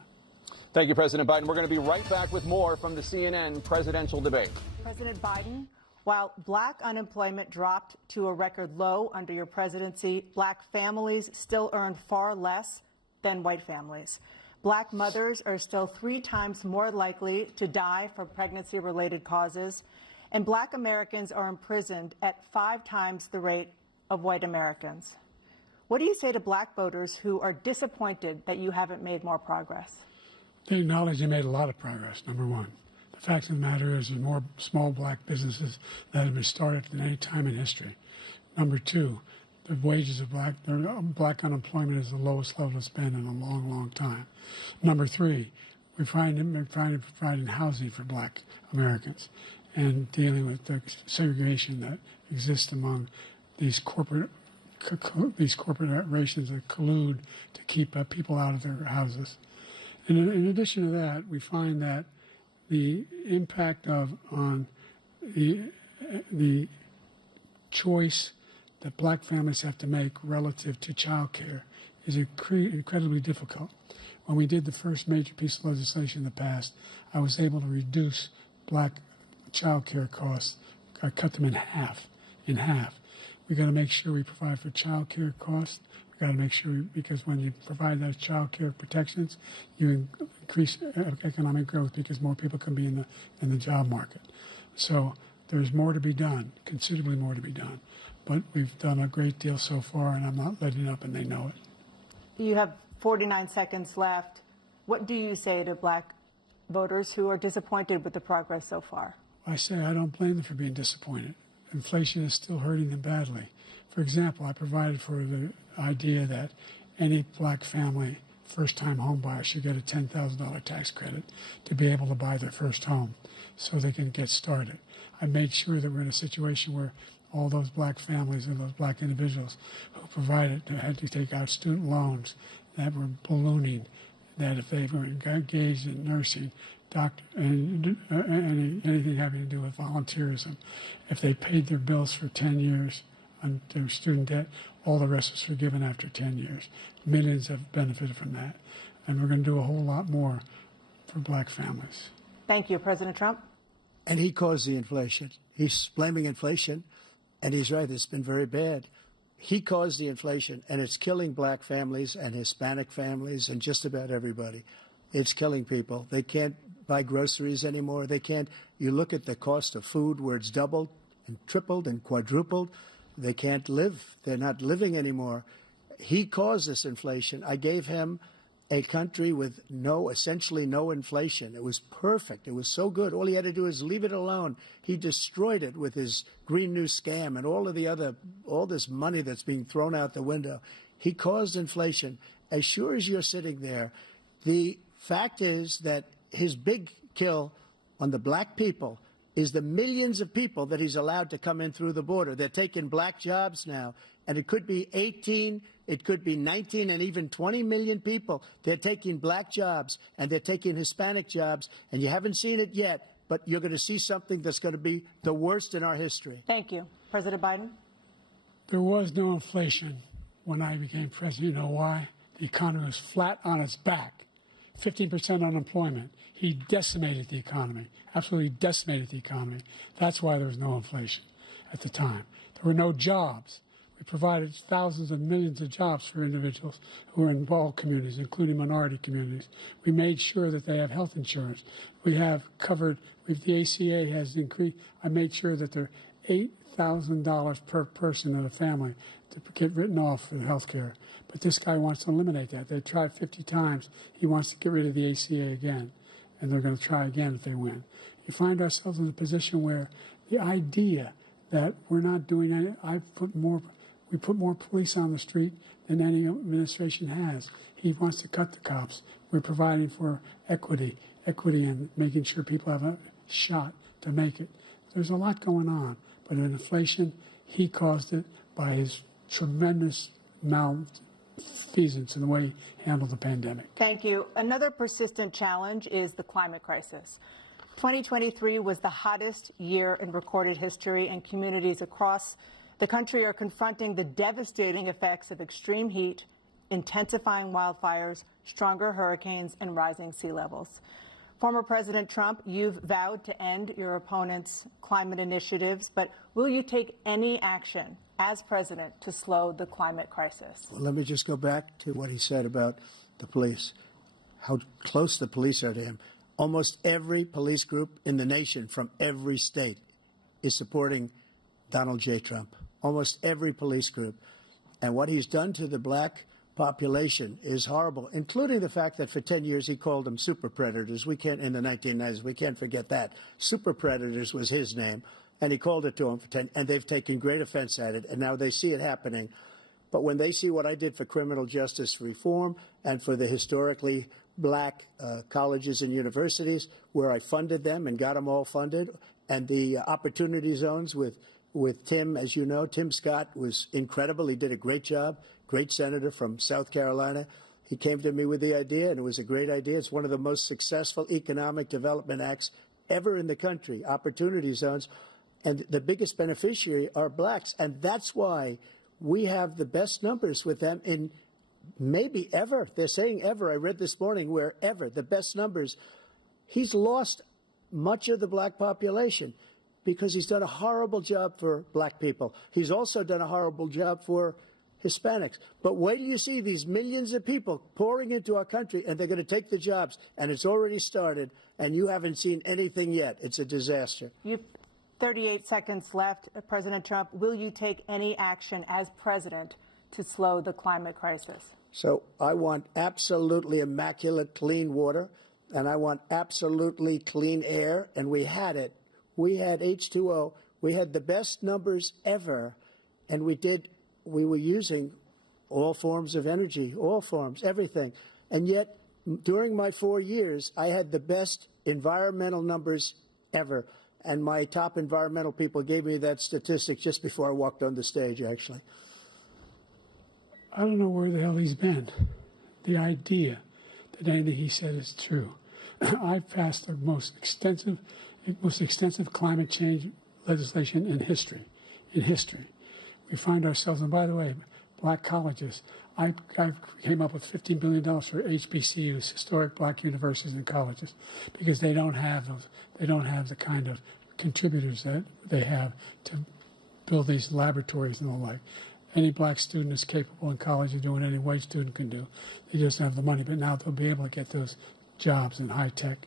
Thank you, President Biden. We're going to be right back with more from the CNN presidential debate. President Biden, while black unemployment dropped to a record low under your presidency, black families still earn far less than white families. Black mothers are still 3 times more likely to die from pregnancy-related causes, and black Americans are imprisoned at 5 times the rate of white Americans. What do you say to black voters who are disappointed that you haven't made more progress? They acknowledge they made a lot of progress, number one. The fact of the matter is there's more small black businesses that have been started than any time in history. Number two, the wages of black unemployment is the lowest level it's been in a long, long time. Number three, we're trying to provide housing for black Americans and dealing with the segregation that exists among these corporations that collude to keep people out of their houses. And in addition to that, we find that the impact on the choice that black families have to make relative to child care is incredibly difficult. When we did the first major piece of legislation in the past, I was able to reduce black child care costs. I cut them in half. We got to make sure we provide for child care costs. We got to make sure, because when you provide those child care protections, you increase economic growth because more people can be in the job market. So there's more to be done, considerably more to be done. But we've done a great deal so far, and I'm not letting up, and they know it. You have 49 seconds left. What do you say to black voters who are disappointed with the progress so far? I say I don't blame them for being disappointed. Inflation is still hurting them badly. For example, I provided for the idea that any black family, first-time home buyer, should get a $10,000 tax credit to be able to buy their first home so they can get started. I made sure that we're in a situation where all those black families and those black individuals who provided had to take out student loans that were ballooning, that if they were engaged in nursing, doctor, and anything having to do with volunteerism, if they paid their bills for 10 years on their student debt, all the rest was forgiven after 10 years. Millions have benefited from that. And we're going to do a whole lot more for black families. Thank you, President Trump. And he caused the inflation. He's blaming inflation, and he's right, it's been very bad. He caused the inflation, and it's killing black families and Hispanic families and just about everybody. It's killing people. They can't buy groceries anymore. They can't. You look at the cost of food where it's doubled and tripled and quadrupled. They can't live. They're not living anymore. He caused this inflation. I gave him a country with essentially no inflation. It was perfect. It was so good. All he had to do is leave it alone. He destroyed it with his Green New Scam and all this money that's being thrown out the window. He caused inflation. As sure as you're sitting there, the fact is that his big kill on the black people is the millions of people that he's allowed to come in through the border. They're taking black jobs now, and it could be 18, it could be 19, and even 20 million people. They're taking black jobs, and they're taking Hispanic jobs, and you haven't seen it yet, but you're going to see something that's going to be the worst in our history. Thank you. President Biden? There was no inflation when I became president. You know why? The economy was flat on its back. 15% unemployment. He decimated the economy, absolutely decimated the economy. That's why there was no inflation at the time. There were no jobs. We provided thousands of millions of jobs for individuals who are in all communities, including minority communities. We made sure that they have health insurance. We have covered, the ACA has increased. I made sure that they're $8,000 per person in a family to get written off for health care. But this guy wants to eliminate that. They tried 50 times. He wants to get rid of the ACA again, and they're going to try again if they win. You find ourselves in a position where the idea that we're not doing any, we put more police on the street than any administration has. He wants to cut the cops. We're providing for equity and making sure people have a shot to make it. There's a lot going on, but in inflation, he caused it by his tremendous malfeasance in the way he handled the pandemic. Thank you. Another persistent challenge is the climate crisis. 2023 was the hottest year in recorded history, and communities across the country are confronting the devastating effects of extreme heat, intensifying wildfires, stronger hurricanes, and rising sea levels. Former President Trump, you've vowed to end your opponent's climate initiatives, but will you take any action as president to slow the climate crisis? Well, let me just go back to what he said about the police, how close the police are to him. Almost every police group in the nation from every state is supporting Donald J. Trump. Almost every police group. And what he's done to the black population is horrible, including the fact that for 10 years he called them super predators. We can't, in the 1990s, we can't forget that. Super predators was his name, and he called it to them for 10, and they've taken great offense at it, and now they see it happening. But when they see what I did for criminal justice reform and for the historically black colleges and universities, where I funded them and got them all funded, and the opportunity zones with Tim, as you know, Tim Scott was incredible. He did a great job, great senator from South Carolina. He came to me with the idea, and it was a great idea. It's one of the most successful economic development acts ever in the country, opportunity zones. And the biggest beneficiary are blacks. And that's why we have the best numbers with them in maybe ever. They're saying ever. I read this morning where ever, the best numbers. He's lost much of the black population because he's done a horrible job for black people. He's also done a horrible job for Hispanics. But wait till you see these millions of people pouring into our country, and they're going to take the jobs, and it's already started, and you haven't seen anything yet. It's a disaster. You've 38 seconds left. President Trump, will you take any action as president to slow the climate crisis? So I want absolutely immaculate clean water, and I want absolutely clean air, and we had it. We had H2O. We had the best numbers ever, and we were using all forms of energy, all forms, everything. And yet, during my 4 years, I had the best environmental numbers ever. And my top environmental people gave me that statistic just before I walked on the stage, actually. I don't know where the hell he's been. The idea that anything he said is true. I've passed the most extensive climate change legislation in history. We find ourselves, and by the way, black colleges. I came up with $15 billion for HBCUs, historic black universities and colleges, because they don't have those. They don't have the kind of contributors that they have to build these laboratories and the like. Any black student is capable in college of doing any white student can do. They just have the money. But now they'll be able to get those jobs in high tech.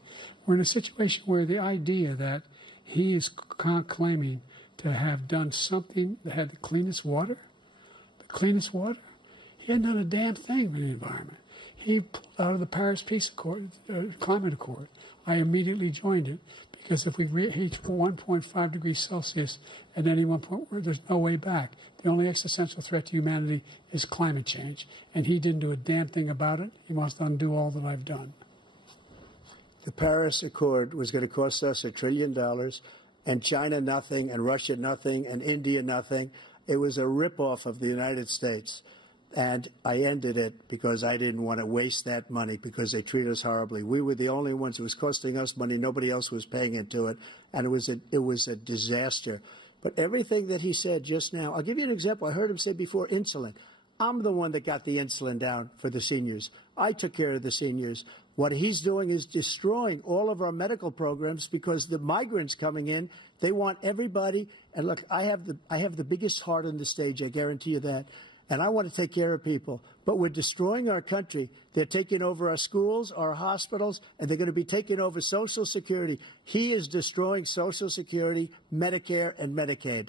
We're in a situation where the idea that he is claiming to have done something that had the cleanest water. He hadn't done a damn thing with the environment. He pulled out of the Paris Peace Accord, Climate Accord. I immediately joined it because if we reach 1.5 degrees Celsius at any one point, there's no way back. The only existential threat to humanity is climate change, and he didn't do a damn thing about it. He wants to undo all that I've done. The Paris Accord was going to cost us $1 trillion, and China nothing, and Russia nothing, and India nothing. It was a ripoff of the United States. And I ended it because I didn't want to waste that money because they treat us horribly. We were the only ones. It was costing us money. Nobody else was paying into it. And it was a disaster. But everything that he said just now, I'll give you an example. I heard him say before insulin. I'm the one that got the insulin down for the seniors. I took care of the seniors. What he's doing is destroying all of our medical programs because the migrants coming in, they want everybody. And look, I have the biggest heart on the stage. I guarantee you that. And I want to take care of people. But we're destroying our country. They're taking over our schools, our hospitals, and they're going to be taking over Social Security. He is destroying Social Security, Medicare, and Medicaid.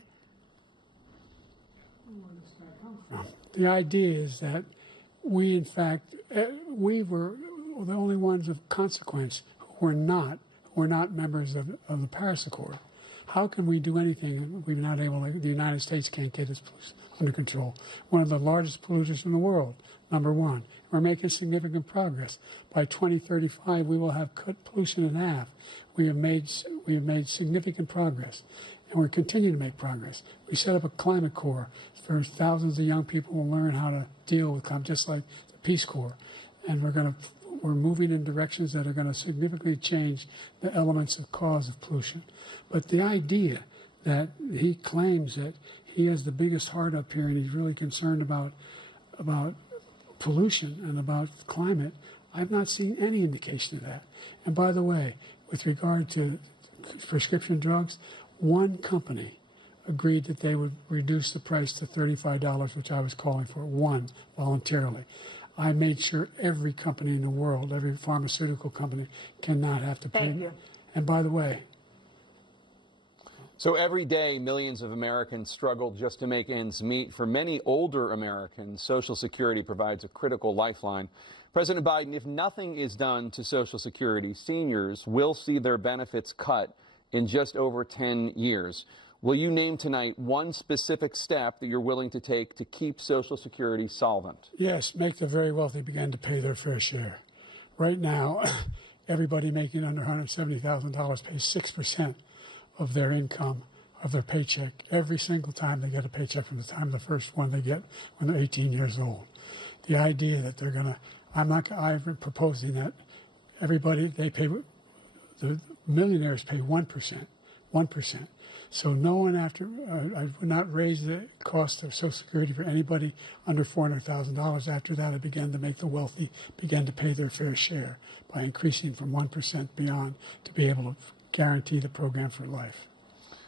The idea is that we, in fact, we were the only ones of consequence who were not members of the Paris Accord. How can we do anything if we're not able to, the United States can't get its pollution under control? One of the largest polluters in the world, number one. We're making significant progress. By 2035, we will have cut pollution in half. We have made significant progress, and we're continuing to make progress. We set up a climate corps for thousands of young people will learn how to deal with climate, just like the Peace Corps. And we're moving in directions that are going to significantly change the elements of cause of pollution. But the idea that he claims that he has the biggest heart up here and he's really concerned about pollution and about climate, I've not seen any indication of that. And by the way, with regard to prescription drugs, one company agreed that they would reduce the price to $35, which I was calling for, one, voluntarily. I made sure every company in the world, every pharmaceutical company, cannot have to pay. Thank you. And by the way, so every day, millions of Americans struggle just to make ends meet. For many older Americans, Social Security provides a critical lifeline. President Biden, if nothing is done to Social Security, seniors will see their benefits cut in just over 10 years. Will you name tonight one specific step that you're willing to take to keep Social Security solvent? yes, make the very wealthy begin to pay their fair share. Right now, everybody making under $170,000 pays 6% of their income, of their paycheck, every single time they get a paycheck from the time of the first one they get when they're 18 years old. The idea that they're going to, I'm proposing that everybody, the millionaires pay 1%. 1%. So no one I would not raise the cost of Social Security for anybody under $400,000. After that, I began to make the wealthy begin to pay their fair share by increasing from 1% beyond to be able to guarantee the program for life.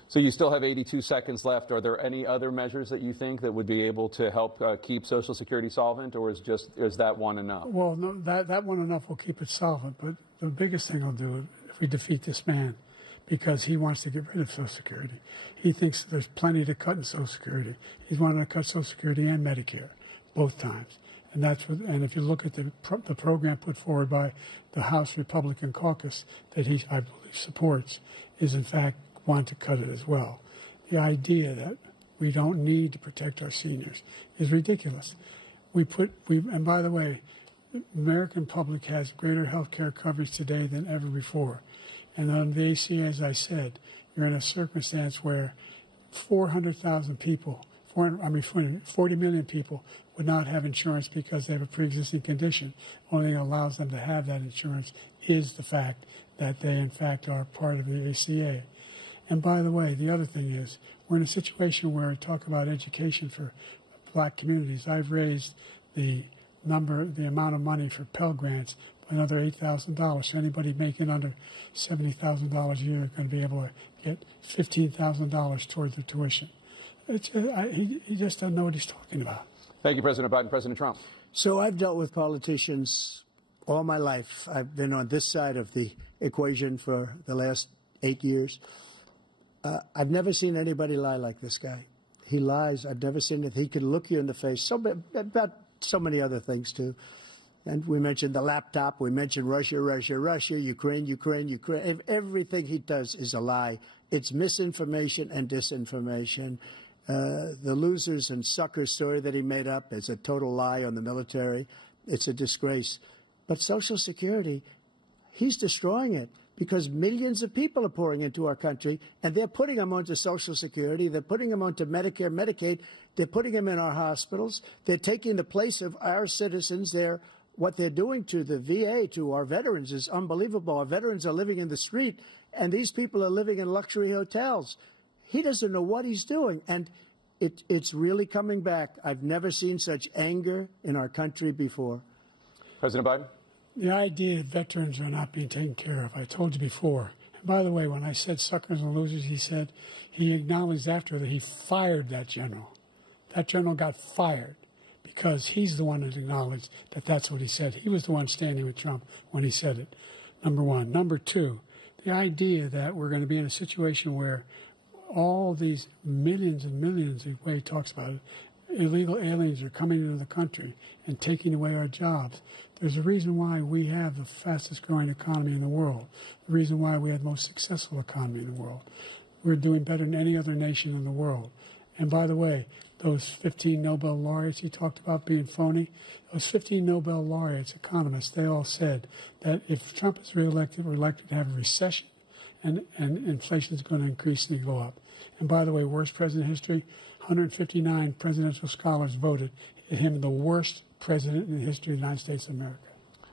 So you still have 82 seconds left. Are there any other measures that you think that would be able to help keep Social Security solvent, or is that one enough? Well, no, that one enough will keep it solvent. But the biggest thing will do if we defeat this man, because he wants to get rid of Social Security. He thinks there's plenty to cut in Social Security. He's wanting to cut Social Security and Medicare, both times. And and if you look at the program put forward by the House Republican caucus that I believe supports, is in fact want to cut it as well. The idea that we don't need to protect our seniors is ridiculous. And by the way, the American public has greater health care coverage today than ever before. And on the ACA, as I said, you're in a circumstance where 400,000 people, 40 million people would not have insurance because they have a pre-existing condition. Only thing that allows them to have that insurance is the fact that they, in fact, are part of the ACA. And by the way, the other thing is, we're in a situation where we talk about education for black communities. I've raised the amount of money for Pell Grants by another $8,000. So anybody making under $70,000 a year is going to be able to get $15,000 toward their tuition. He just doesn't know what he's talking about. Thank you, President Biden. President Trump. So I've dealt with politicians all my life. I've been on this side of the equation for the last 8 years. I've never seen anybody lie like this guy. He lies. I've never seen it. He can look you in the face. About so many other things, too. And we mentioned the laptop. We mentioned Russia, Ukraine. Everything he does is a lie. It's misinformation and disinformation. The losers and suckers story that he made up is a total lie on the military. It's a disgrace. But Social Security, he's destroying it, because millions of people are pouring into our country, and they're putting them onto Social Security. They're putting them onto Medicare, Medicaid. They're putting them in our hospitals. They're taking the place of our citizens. What they're doing to the VA, to our veterans, is unbelievable. Our veterans are living in the street, and these people are living in luxury hotels. He doesn't know what he's doing, and it's really coming back. I've never seen such anger in our country before. President Biden. The idea that veterans are not being taken care of, I told you before. And by the way, when I said suckers and losers, he acknowledged after that he fired that general. That general got fired because he's the one that acknowledged that that's what he said. He was the one standing with Trump when he said it, number one. Number two, the idea that we're going to be in a situation where all these millions and millions, the way he talks about it, illegal aliens are coming into the country and taking away our jobs. There's a reason why we have the fastest growing economy in the world, the reason why we have the most successful economy in the world. We're doing better than any other nation in the world. And by the way, those 15 Nobel laureates he talked about being phony, those 15 Nobel laureates, economists, they all said that if Trump is reelected, we're likely to have a recession, and inflation is going to increase and go up. And by the way, worst president in history, 159 presidential scholars voted him the worst president in the history of the United States of America.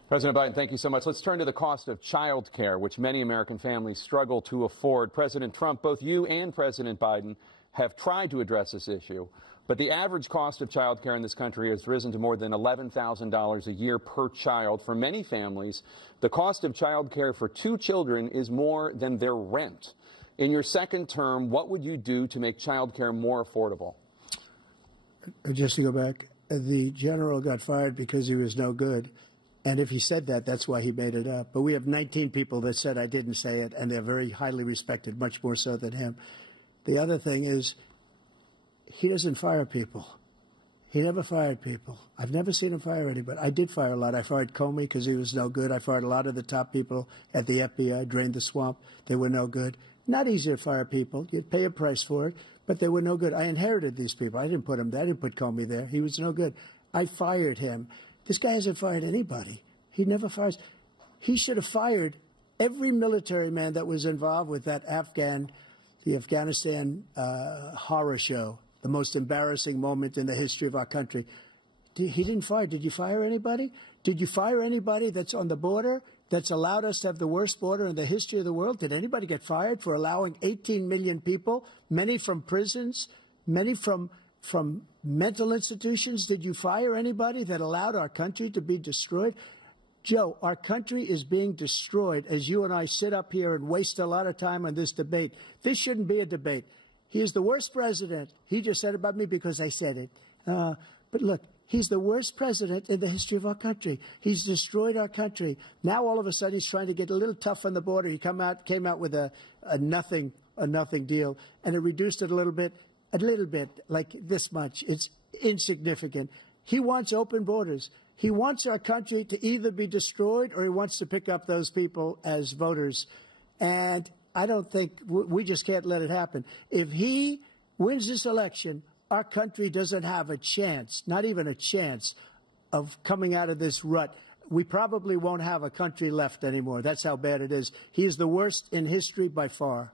President Biden, thank you so much. Let's turn to the cost of child care, which many American families struggle to afford. President Trump, both you and President Biden have tried to address this issue, but the average cost of child care in this country has risen to more than $11,000 a year per child. For many families, the cost of child care for 2 children is more than their rent. In your second term, what would you do to make child care more affordable? Just to go back, the general got fired because he was no good. And if he said that, that's why he made it up. But we have 19 people that said I didn't say it, and they're very highly respected, much more so than him. The other thing is, he doesn't fire people. He never fired people. I've never seen him fire anybody. I did fire a lot. I fired Comey because he was no good. I fired a lot of the top people at the FBI, drained the swamp. They were no good. Not easy to fire people. You'd pay a price for it, but they were no good. I inherited these people. I didn't put him there. I didn't put Comey there. He was no good. I fired him. This guy hasn't fired anybody. He never fires. He should have fired every military man that was involved with that the Afghanistan horror show, the most embarrassing moment in the history of our country. He didn't fire. Did you fire anybody? Did you fire anybody that's on the border? that's allowed us to have the worst border in the history of the world? Did anybody get fired for allowing 18 million people, many from prisons, many from mental institutions? Did you fire anybody that allowed our country to be destroyed? Joe, our country is being destroyed as you and I sit up here and waste a lot of time on this debate. This shouldn't be a debate. He is the worst president. He just said about me because I said it. But look, he's the worst president in the history of our country. He's destroyed our country. Now all of a sudden he's trying to get a little tough on the border. He came out with a nothing deal, and it reduced it a little bit, like this much. It's insignificant. He wants open borders. He wants our country to either be destroyed or he wants to pick up those people as voters. And I don't think we just can't let it happen. If he wins this election, our country doesn't have a chance, not even a chance, of coming out of this rut. We probably won't have a country left anymore. That's how bad it is. He is the worst in history by far.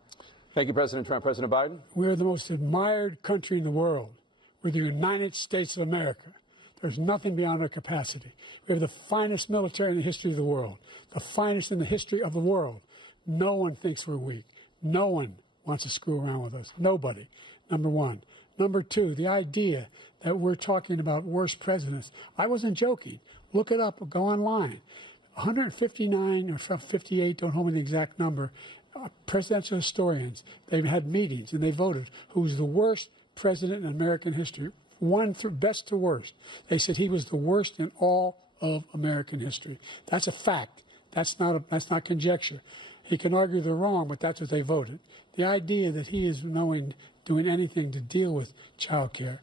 Thank you, President Trump. President Biden? We're the most admired country in the world. We're the United States of America. There's nothing beyond our capacity. We have the finest military in the history of the world, the finest in the history of the world. No one thinks we're weak. No one wants to screw around with us. Nobody, number one. Number two, the idea that we're talking about worst presidents. I wasn't joking. Look it up or go online. 159 or 58, don't hold me the exact number, presidential historians, they've had meetings and they voted who's the worst president in American history. One through best to worst. They said he was the worst in all of American history. That's a fact. That's not conjecture. He can argue they're wrong, but that's what they voted. The idea that he is doing anything to deal with child care,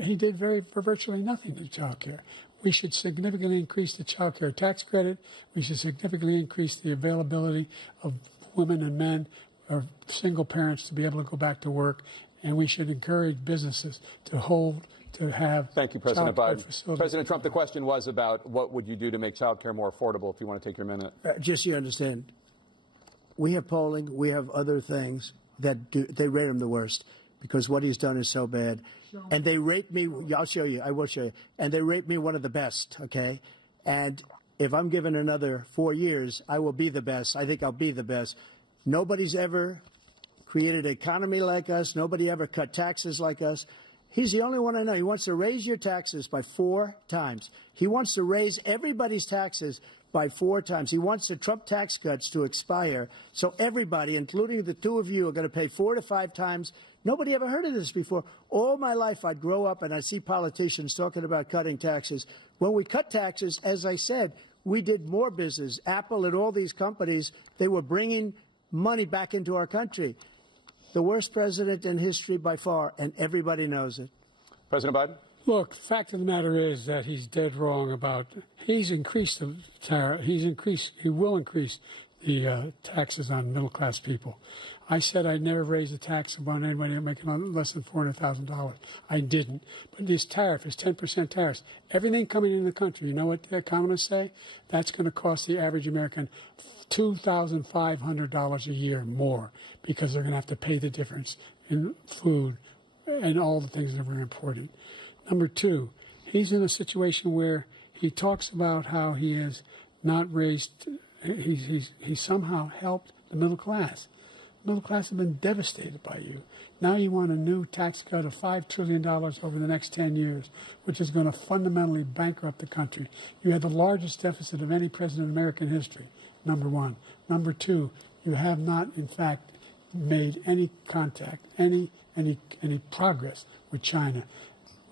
he did virtually nothing to child care. We should significantly increase the child care tax credit. We should significantly increase the availability of women and men or single parents to be able to go back to work. And we should encourage businesses to have. Thank you, President Biden. Facilities. President Trump, the question was about what would you do to make child care more affordable, if you want to take your minute. Just so you understand, we have polling, we have other things that they rate him the worst because what he's done is so bad. And they rate me, I'll show you, I will show you, and they rate me one of the best, okay? And if I'm given another 4 years, I will be the best. I think I'll be the best. Nobody's ever created an economy like us. Nobody ever cut taxes like us. He's the only one I know. He wants to raise your taxes by 4 times. He wants to raise everybody's taxes by 4 times. He wants the Trump tax cuts to expire. So everybody, including the two of you, are going to pay 4 to 5 times. Nobody ever heard of this before. All my life, I'd grow up and I'd see politicians talking about cutting taxes. When we cut taxes, as I said, we did more business. Apple and all these companies, they were bringing money back into our country. The worst president in history by far, and everybody knows it. President Biden? Look, the fact of the matter is that he's dead wrong about, he's increased the tariff, he will increase the taxes on middle-class people. I said I'd never raise a tax on anybody making less than $400,000. I didn't. But this tariff is 10% tariffs. Everything coming in the country, you know what the economists say? That's going to cost the average American $2,500 a year more because they're going to have to pay the difference in food and all the things that are very important. Number two, he's in a situation where he talks about how he has not raised, he somehow helped the middle class. The middle class have been devastated by you. Now you want a new tax cut of $5 trillion over the next 10 years, which is going to fundamentally bankrupt the country. You had the largest deficit of any president in American history, number one. Number two, you have not, in fact, made any contact, any progress with China.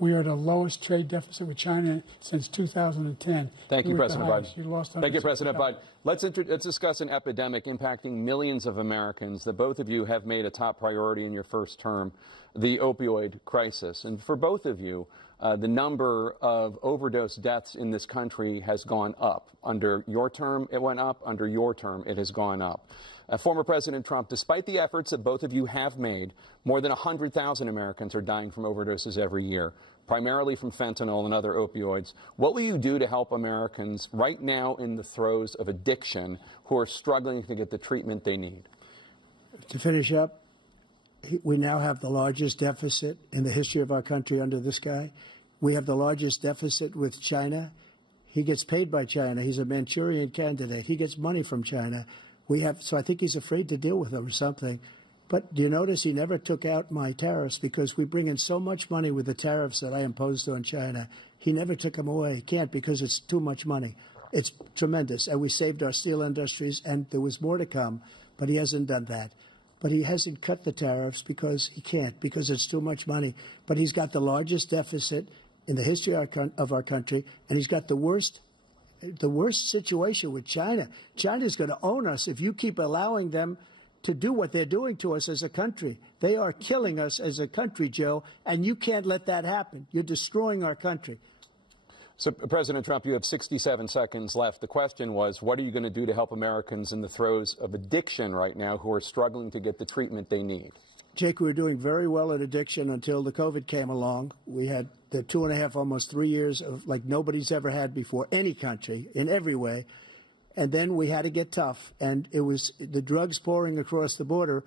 We are the lowest trade deficit with China since 2010. Thank you, President Biden. You lost Thank you, President Biden. Let's discuss an epidemic impacting millions of Americans that both of you have made a top priority in your first term, the opioid crisis. And for both of you, the number of overdose deaths in this country has gone up. Under your term, it went up. Under your term, it has gone up. Former President Trump, despite the efforts that both of you have made, more than 100,000 Americans are dying from overdoses every year, primarily from fentanyl and other opioids. What will you do to help Americans right now in the throes of addiction who are struggling to get the treatment they need? To finish up, we now have the largest deficit in the history of our country under this guy. We have the largest deficit with China. He gets paid by China. He's a Manchurian candidate. He gets money from China. So I think he's afraid to deal with them or something. But do you notice he never took out my tariffs because we bring in so much money with the tariffs that I imposed on China. He never took them away. He can't because it's too much money. It's tremendous. And we saved our steel industries, and there was more to come, but he hasn't done that. But he hasn't cut the tariffs because he can't, because it's too much money. But he's got the largest deficit in the history of our country, and he's got the worst situation with China. China's going to own us if you keep allowing them to do what they're doing to us as a country. They are killing us as a country, Joe, and you can't let that happen. You're destroying our country. So, President Trump, you have 67 seconds left. The question was, what are you going to do to help Americans in the throes of addiction right now who are struggling to get the treatment they need? Jake, we were doing very well at addiction until the COVID came along. We had the 2.5, almost 3 years of like nobody's ever had before, any country, in every way. And then we had to get tough. And it was the drugs pouring across the border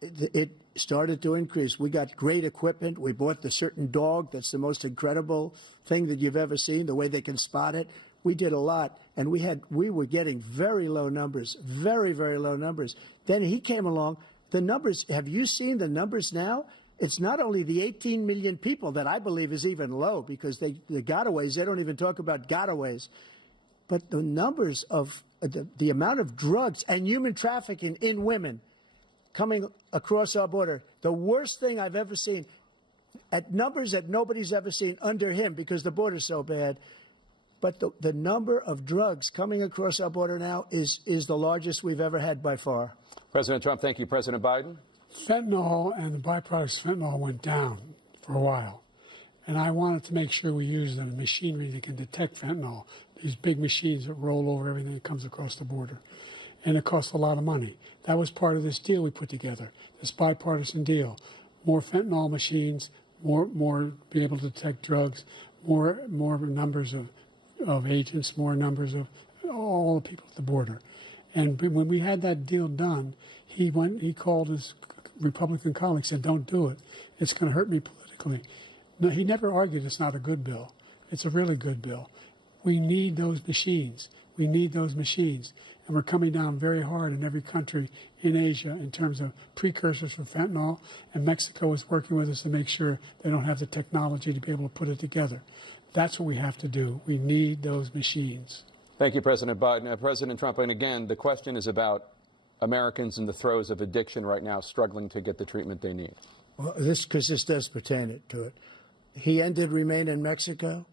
it started to increase. We got great equipment. We bought the certain dog that's the most incredible thing that you've ever seen, the way they can spot it. We did a lot. And we were getting very low numbers, very, very low numbers. Then he came along. The numbers, have you seen the numbers now? It's not only the 18 million people that I believe is even low because the gotaways, they don't even talk about gotaways. But the numbers of the amount of drugs and human trafficking in women coming across our border, the worst thing I've ever seen, at numbers that nobody's ever seen under him because the border's so bad. But the number of drugs coming across our border now is the largest we've ever had by far. President Trump, thank you. President Biden? Fentanyl and the byproducts of fentanyl went down for a while. And I wanted to make sure we use the machinery that can detect fentanyl, these big machines that roll over everything that comes across the border. And it costs a lot of money. That was part of this deal we put together, this bipartisan deal. More fentanyl machines, more be able to detect drugs, more numbers of agents, more numbers of all the people at the border. And when we had that deal done, he called his Republican colleagues and said, don't do it. It's going to hurt me politically. No, he never argued it's not a good bill. It's a really good bill. We need those machines. We need those machines. And we're coming down very hard in every country in Asia in terms of precursors for fentanyl. And Mexico is working with us to make sure they don't have the technology to be able to put it together. That's what we have to do. We need those machines. Thank you, President Biden. President Trump, and again, the question is about Americans in the throes of addiction right now struggling to get the treatment they need. Well, because this does pertain to it. He ended Remain in Mexico.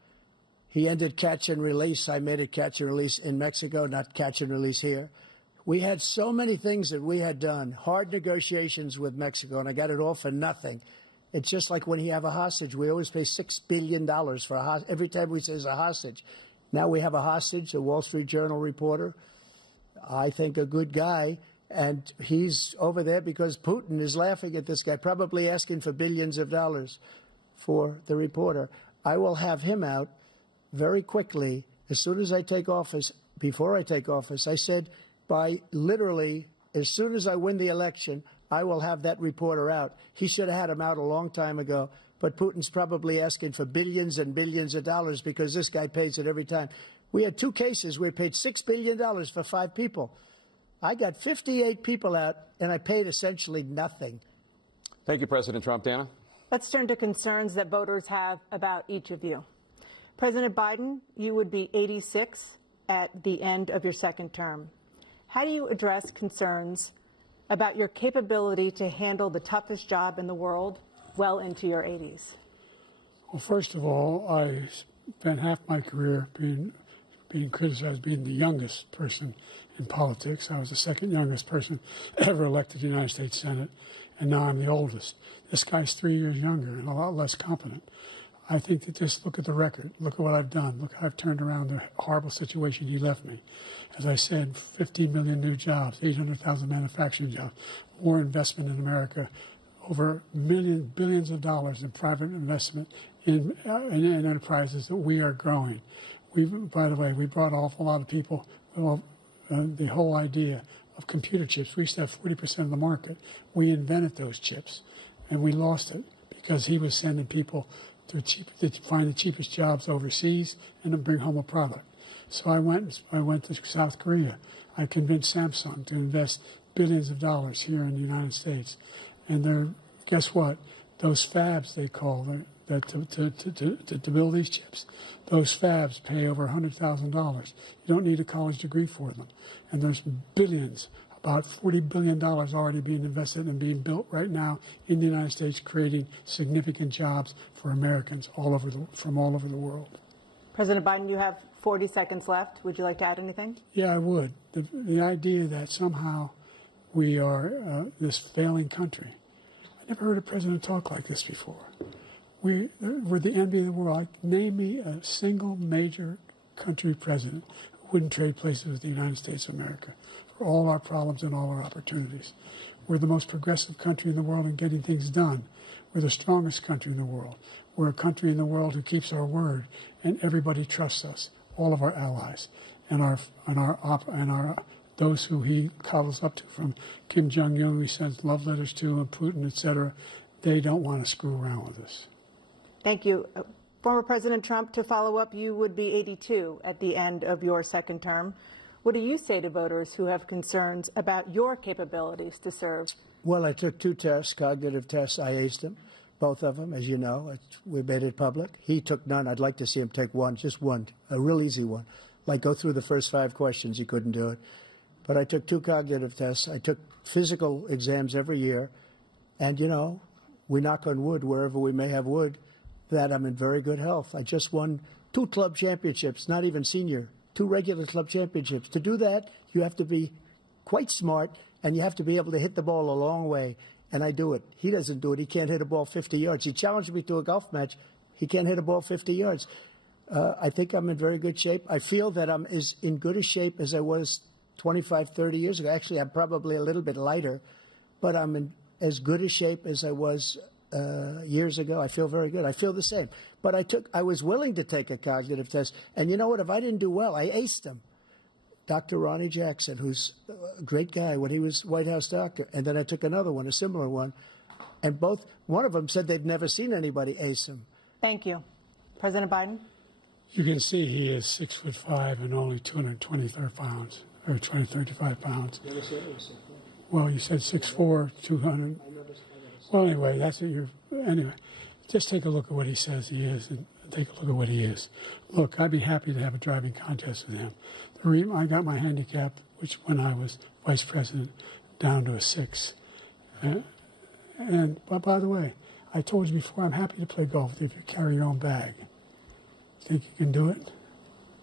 He ended catch and release. I made it catch and release in Mexico, not catch and release here. We had so many things that we had done, hard negotiations with Mexico, and I got it all for nothing. It's just like when you have a hostage. We always pay $6 billion for a hostage. Every time we say it's a hostage. Now we have a hostage, a Wall Street Journal reporter, I think a good guy, and he's over there because Putin is laughing at this guy, probably asking for billions of dollars for the reporter. I will have him out very quickly as soon as I take office. Before I take office, I said by literally as soon as I win the election, I will have that reporter out. He should have had him out a long time ago. But Putin's probably asking for billions and billions of dollars because this guy pays it every time. We had 2 cases where we paid $6 billion for 5 people. I got 58 people out, and I paid essentially nothing. Thank you, President Trump. Dana? Let's turn to concerns that voters have about each of you. President Biden, you would be 86 at the end of your 2nd term. How do you address concerns about your capability to handle the toughest job in the world well into your 80s? Well, first of all, I spent half my career being criticized as being the youngest person in politics. I was the 2nd youngest person ever elected to the United States Senate, and now I'm the oldest. This guy's 3 years younger and a lot less competent. I think that just look at the record. Look at what I've done. Look how I've turned around the horrible situation he left me. As I said, 15 million new jobs, 800,000 manufacturing jobs, more investment in America, over billions of dollars in private investment in enterprises that we are growing. By the way, we brought an awful lot of people. Well, the whole idea of computer chips. We used to have 40% of the market. We invented those chips, and we lost it because he was sending people to find the cheapest jobs overseas and to bring home a product. So I went to South Korea. I convinced Samsung to invest billions of dollars here in the United States. And guess what? Those fabs, they call that to build these chips, those fabs pay over $100,000. You don't need a college degree for them. And there's billions, about $40 billion already being invested and being built right now in the United States, creating significant jobs for Americans from all over the world. President Biden, you have 40 seconds left. Would you like to add anything? Yeah, I would. The idea that somehow we are this failing country. I never heard a president talk like this before. We're the envy of the world. Name me a single major country president who wouldn't trade places with the United States of America for all our problems and all our opportunities. We're the most progressive country in the world in getting things done. We're the strongest country in the world. We're a country in the world who keeps our word, and everybody trusts us, all of our allies, and those who he coddles up to, from Kim Jong-un, who he sends love letters to, and Putin, etc. They don't want to screw around with us. Thank you. Former President Trump, to follow up, you would be 82 at the end of your second term. What do you say to voters who have concerns about your capabilities to serve? Well, I took 2 tests, cognitive tests. I aced them, both of them, as you know. We made it public. He took none. I'd like to see him take one, just one, a real easy one. Like go through the first 5 questions. He couldn't do it. But I took 2 cognitive tests. I took physical exams every year. And, you know, we knock on wood wherever we may have wood, that I'm in very good health. I just won 2 club championships, not even senior, 2 regular club championships. To do that, you have to be quite smart, and you have to be able to hit the ball a long way. And I do it. He doesn't do it. He can't hit a ball 50 yards. He challenged me to a golf match. He can't hit a ball 50 yards. I think I'm in very good shape. I feel that I'm as in good a shape as I was 25, 30 years ago. Actually, I'm probably a little bit lighter, but I'm in as good a shape as I was years ago. I feel very good. I feel the same. But I was willing to take a cognitive test. And you know what? If I didn't do well, I aced them. Dr. Ronnie Jackson, who's a great guy when he was White House doctor. And then I took another one, a similar one. And one of them said they've never seen anybody ace him. Thank you. President Biden? You can see he is 6'5" and only 223 pounds, or 235 pounds. You never said it was 6'4". Well, you said 6'4", 200. Well, anyway, anyway, just take a look at what he says he is, and take a look at what he is. Look, I'd be happy to have a driving contest with him. I got my handicap, which when I was vice president, down to a 6. But by the way, I told you before, I'm happy to play golf with you if you carry your own bag. Think you can do it?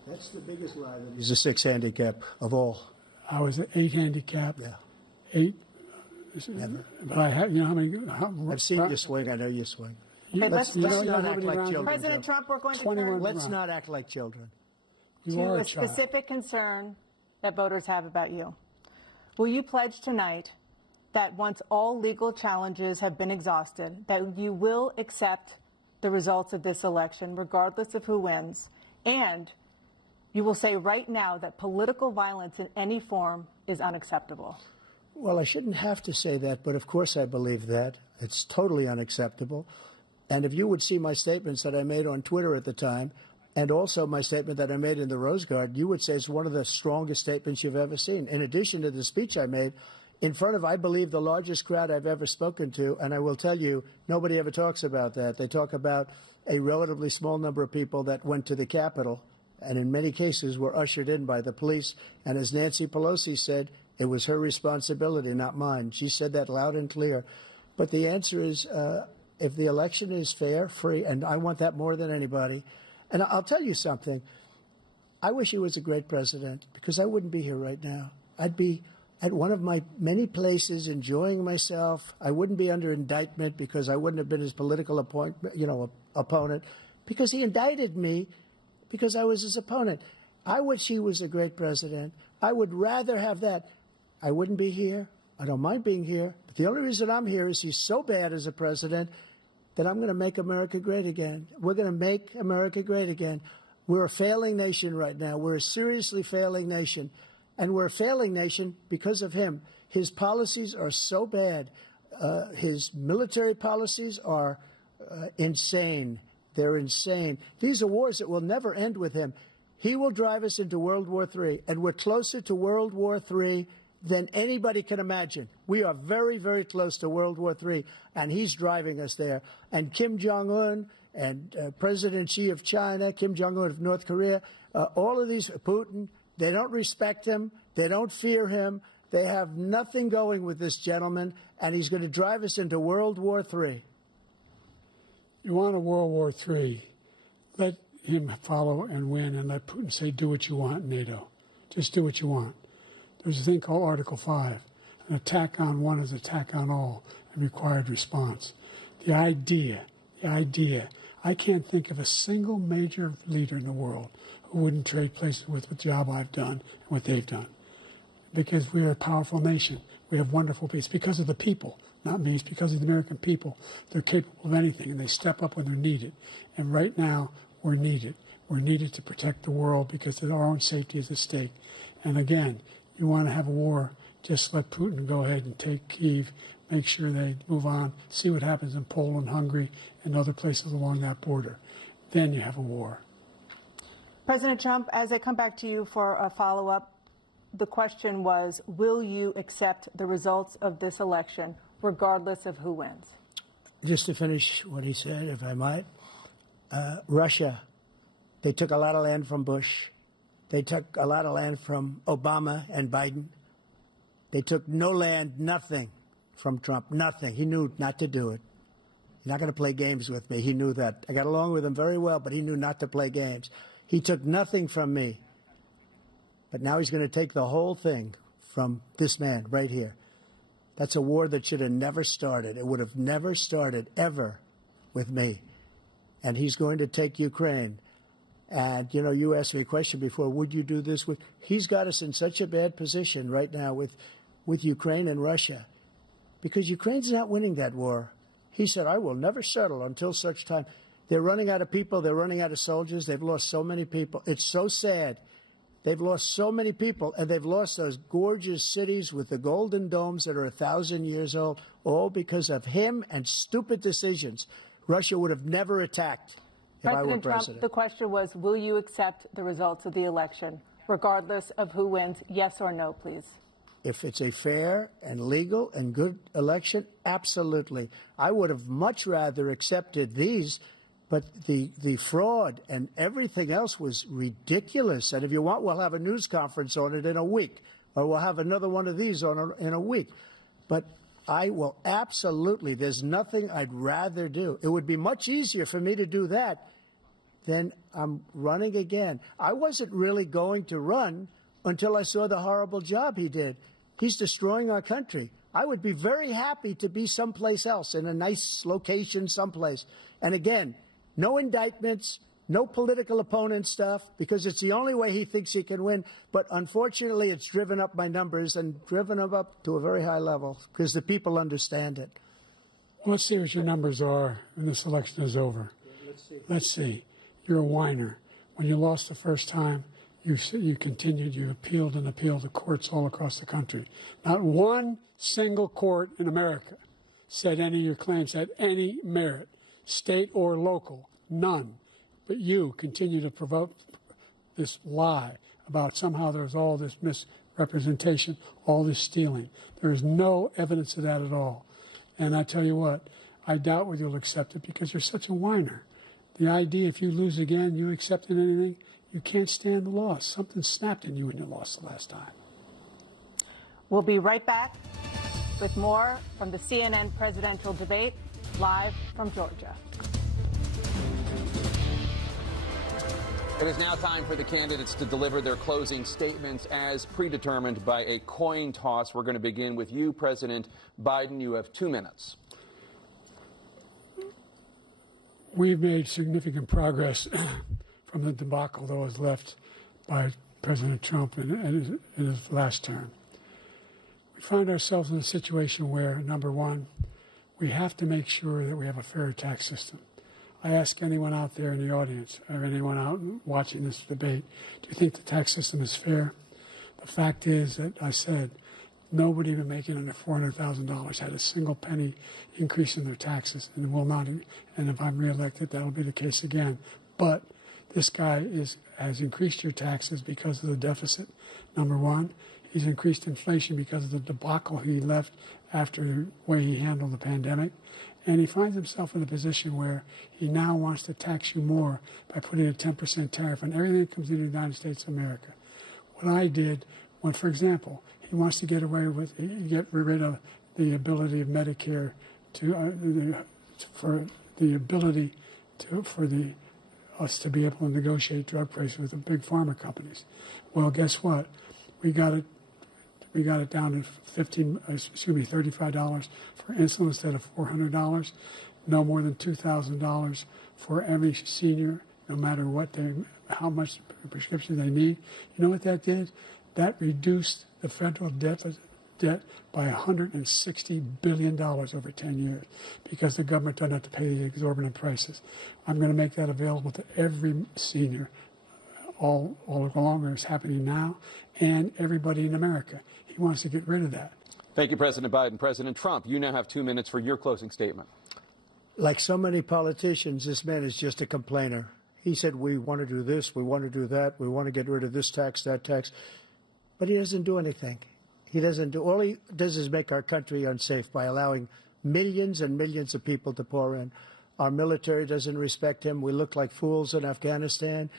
That's the biggest lie, that he's a 6 handicap of all. I was an 8 handicap. Yeah. 8. Never. But I have, you know how many? I've seen you swing. I know you swing. Okay, Let's not act like children. President Trump, we're going to 21 turn Let's not act like children. You to are a a child. specific concern that voters have about you. Will you pledge tonight that once all legal challenges have been exhausted, that you will accept the results of this election, regardless of who wins, and you will say right now that political violence in any form is unacceptable? Well, I shouldn't have to say that, but of course I believe that. It's totally unacceptable. And if you would see my statements that I made on Twitter at the time, and also my statement that I made in the Rose Garden, you would say it's one of the strongest statements you've ever seen. In addition to the speech I made in front of, I believe, the largest crowd I've ever spoken to, and I will tell you, nobody ever talks about that. They talk about a relatively small number of people that went to the Capitol, and in many cases were ushered in by the police. And as Nancy Pelosi said, it was her responsibility, not mine. She said that loud and clear. But the answer is, if the election is fair, free, and I want that more than anybody. And I'll tell you something. I wish he was a great president, because I wouldn't be here right now. I'd be at one of my many places enjoying myself. I wouldn't be under indictment because I wouldn't have been his political opponent, because he indicted me because I was his opponent. I wish he was a great president. I would rather have that. I wouldn't be here. I don't mind being here. But the only reason I'm here is he's so bad as a president that I'm going to make America great again. We're going to make America great again. We're a failing nation right now. We're a seriously failing nation. And we're a failing nation because of him. His policies are so bad. His military policies are insane. They're insane. These are wars that will never end with him. He will drive us into World War III, and we're closer to World War III than anybody can imagine. We are very, very close to World War III, and he's driving us there. And Kim Jong-un and President Xi of China, Kim Jong-un of North Korea, all of these, Putin, they don't respect him. They don't fear him. They have nothing going with this gentleman, and he's going to drive us into World War III. You want a World War III, let him follow and win, and let Putin say, do what you want, NATO. Just do what you want. There's a thing called Article 5. An attack on one is an attack on all, and required response. The idea, I can't think of a single major leader in the world who wouldn't trade places with the job I've done and what they've done. Because we are a powerful nation. We have wonderful people. It's because of the people, not me. It's because of the American people. They're capable of anything, and they step up when they're needed. And right now, we're needed. We're needed to protect the world because our own safety is at stake. And again, you want to have a war, just let Putin go ahead and take Kyiv, make sure they move on, see what happens in Poland, Hungary, and other places along that border. Then you have a war. President Trump, as I come back to you for a follow-up, the question was, will you accept the results of this election, regardless of who wins? Just to finish what he said, if I might, Russia, they took a lot of land from Bush. They took a lot of land from Obama and Biden. They took no land, nothing from Trump, nothing. He knew not to do it. He's not going to play games with me. He knew that. I got along with him very well, but he knew not to play games. He took nothing from me. But now he's going to take the whole thing from this man right here. That's a war that should have never started. It would have never started ever with me. And he's going to take Ukraine. And, you know, you asked me a question before, would you do this with? He's got us in such a bad position right now with Ukraine and Russia. Because Ukraine's not winning that war. He said, I will never settle until such time. They're running out of people. They're running out of soldiers. They've lost so many people. It's so sad. They've lost so many people, and they've lost those gorgeous cities with the golden domes that are 1,000 years old, all because of him and stupid decisions. Russia would have never attacked if I were president. President Trump, the question was, will you accept the results of the election, regardless of who wins? Yes or no, please. If it's a fair and legal and good election, absolutely. I would have much rather accepted these. But the fraud and everything else was ridiculous. And if you want, we'll have a news conference on it in a week, or we'll have another one of these in a week. But I will absolutely, there's nothing I'd rather do. It would be much easier for me to do that than I'm running again. I wasn't really going to run until I saw the horrible job he did. He's destroying our country. I would be very happy to be someplace else, in a nice location someplace. And again, no indictments, no political opponent stuff, because it's the only way he thinks he can win. But unfortunately, it's driven up my numbers and driven them up to a very high level because the people understand it. Well, let's see what your numbers are when this election is over. Let's see. You're a whiner. When you lost the first time, you continued, you appealed and appealed to courts all across the country. Not one single court in America said any of your claims had any merit. State or local, none. But you continue to provoke this lie about somehow there's all this misrepresentation, all this stealing. There is no evidence of that at all. And I tell you what, I doubt whether you'll accept it because you're such a whiner. The idea if you lose again, you accepting anything, you can't stand the loss. Something snapped in you when you lost the last time. We'll be right back with more from the CNN presidential debate. Live from Georgia. It is now time for the candidates to deliver their closing statements as predetermined by a coin toss. We're going to begin with you, President Biden. You have 2 minutes. We've made significant progress from the debacle that was left by President Trump in his last term. We find ourselves in a situation where, number one, we have to make sure that we have a fair tax system. I ask anyone out there in the audience or anyone out watching this debate, do you think the tax system is fair? The fact is that I said Nobody even making under $400,000 had a single penny increase in their taxes, and will not. And if I'm reelected, that'll be the case again. But this guy has increased your taxes because of the deficit. Number one, he's increased inflation because of the debacle he left after the way he handled the pandemic. And he finds himself in a position where he now wants to tax you more by putting a 10% tariff on everything that comes into the United States of America. What I did, when, for example, he wants to get rid of the ability of Medicare for us to be able to negotiate drug prices with the big pharma companies. Well, guess what? We got it down to $35 for insulin instead of $400. No more than $2,000 for every senior, no matter how much prescription they need. You know what that did? That reduced the federal debt by $160 billion over 10 years because the government doesn't have to pay the exorbitant prices. I'm going to make that available to every senior all along, where it's happening now, and everybody in America. He wants to get rid of that. Thank you, President Biden. President Trump, you now have 2 minutes for your closing statement. Like so many politicians, this man is just a complainer. He said, we want to do this, we want to do that, we want to get rid of this tax, that tax. But he doesn't do anything. All he does is make our country unsafe by allowing millions and millions of people to pour in. Our military doesn't respect him. We look like fools in Afghanistan.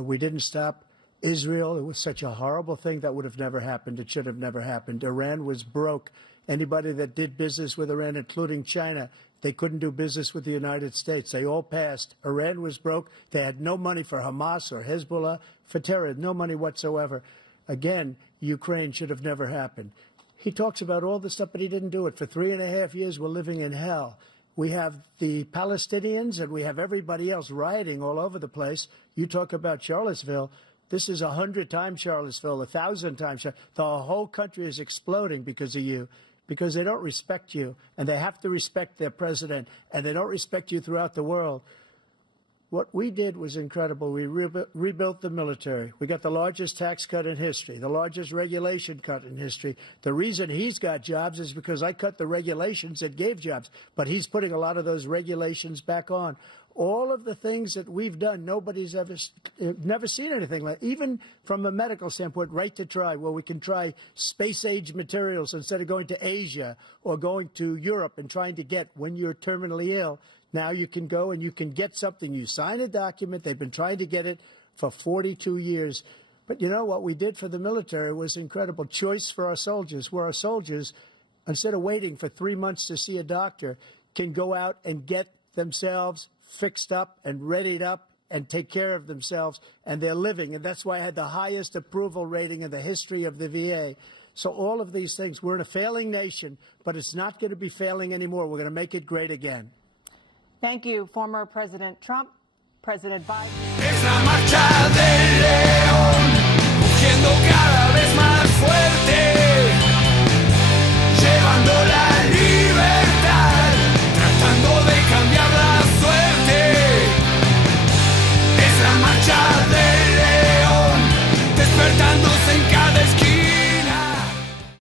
We didn't stop Israel. It was such a horrible thing that would have never happened. It should have never happened. Iran was broke. Anybody that did business with Iran, including China, they couldn't do business with the United States. They all passed. Iran was broke. They had no money for Hamas or Hezbollah, for terror, no money whatsoever. Again, Ukraine should have never happened. He talks about all this stuff, but he didn't do it. For 3.5 years, we're living in hell. We have the Palestinians and we have everybody else rioting all over the place. You talk about Charlottesville. This is 100 times Charlottesville, 1,000 times. The whole country is exploding because of you, because they don't respect you, and they have to respect their president, and they don't respect you throughout the world. What we did was incredible. We rebuilt the military. We got the largest tax cut in history, the largest regulation cut in history. The reason he's got jobs is because I cut the regulations that gave jobs, but he's putting a lot of those regulations back on. All of the things that we've done, nobody's never seen anything like. Even from a medical standpoint, right to try, where we can try space-age materials instead of going to Asia or going to Europe and trying to get when you're terminally ill. Now you can go and you can get something. You sign a document. They've been trying to get it for 42 years. But you know what we did for the military was incredible. Choice for our soldiers, where our soldiers, instead of waiting for 3 months to see a doctor, can go out and get themselves fixed up and readied up and take care of themselves, and they're living. And that's why I had the highest approval rating in the history of the VA. So all of these things, we're in a failing nation, but it's not going to be failing anymore. We're going to make it great again. Thank you, former President Trump. President Biden. Es la marcha del león, rugiendo cada vez más.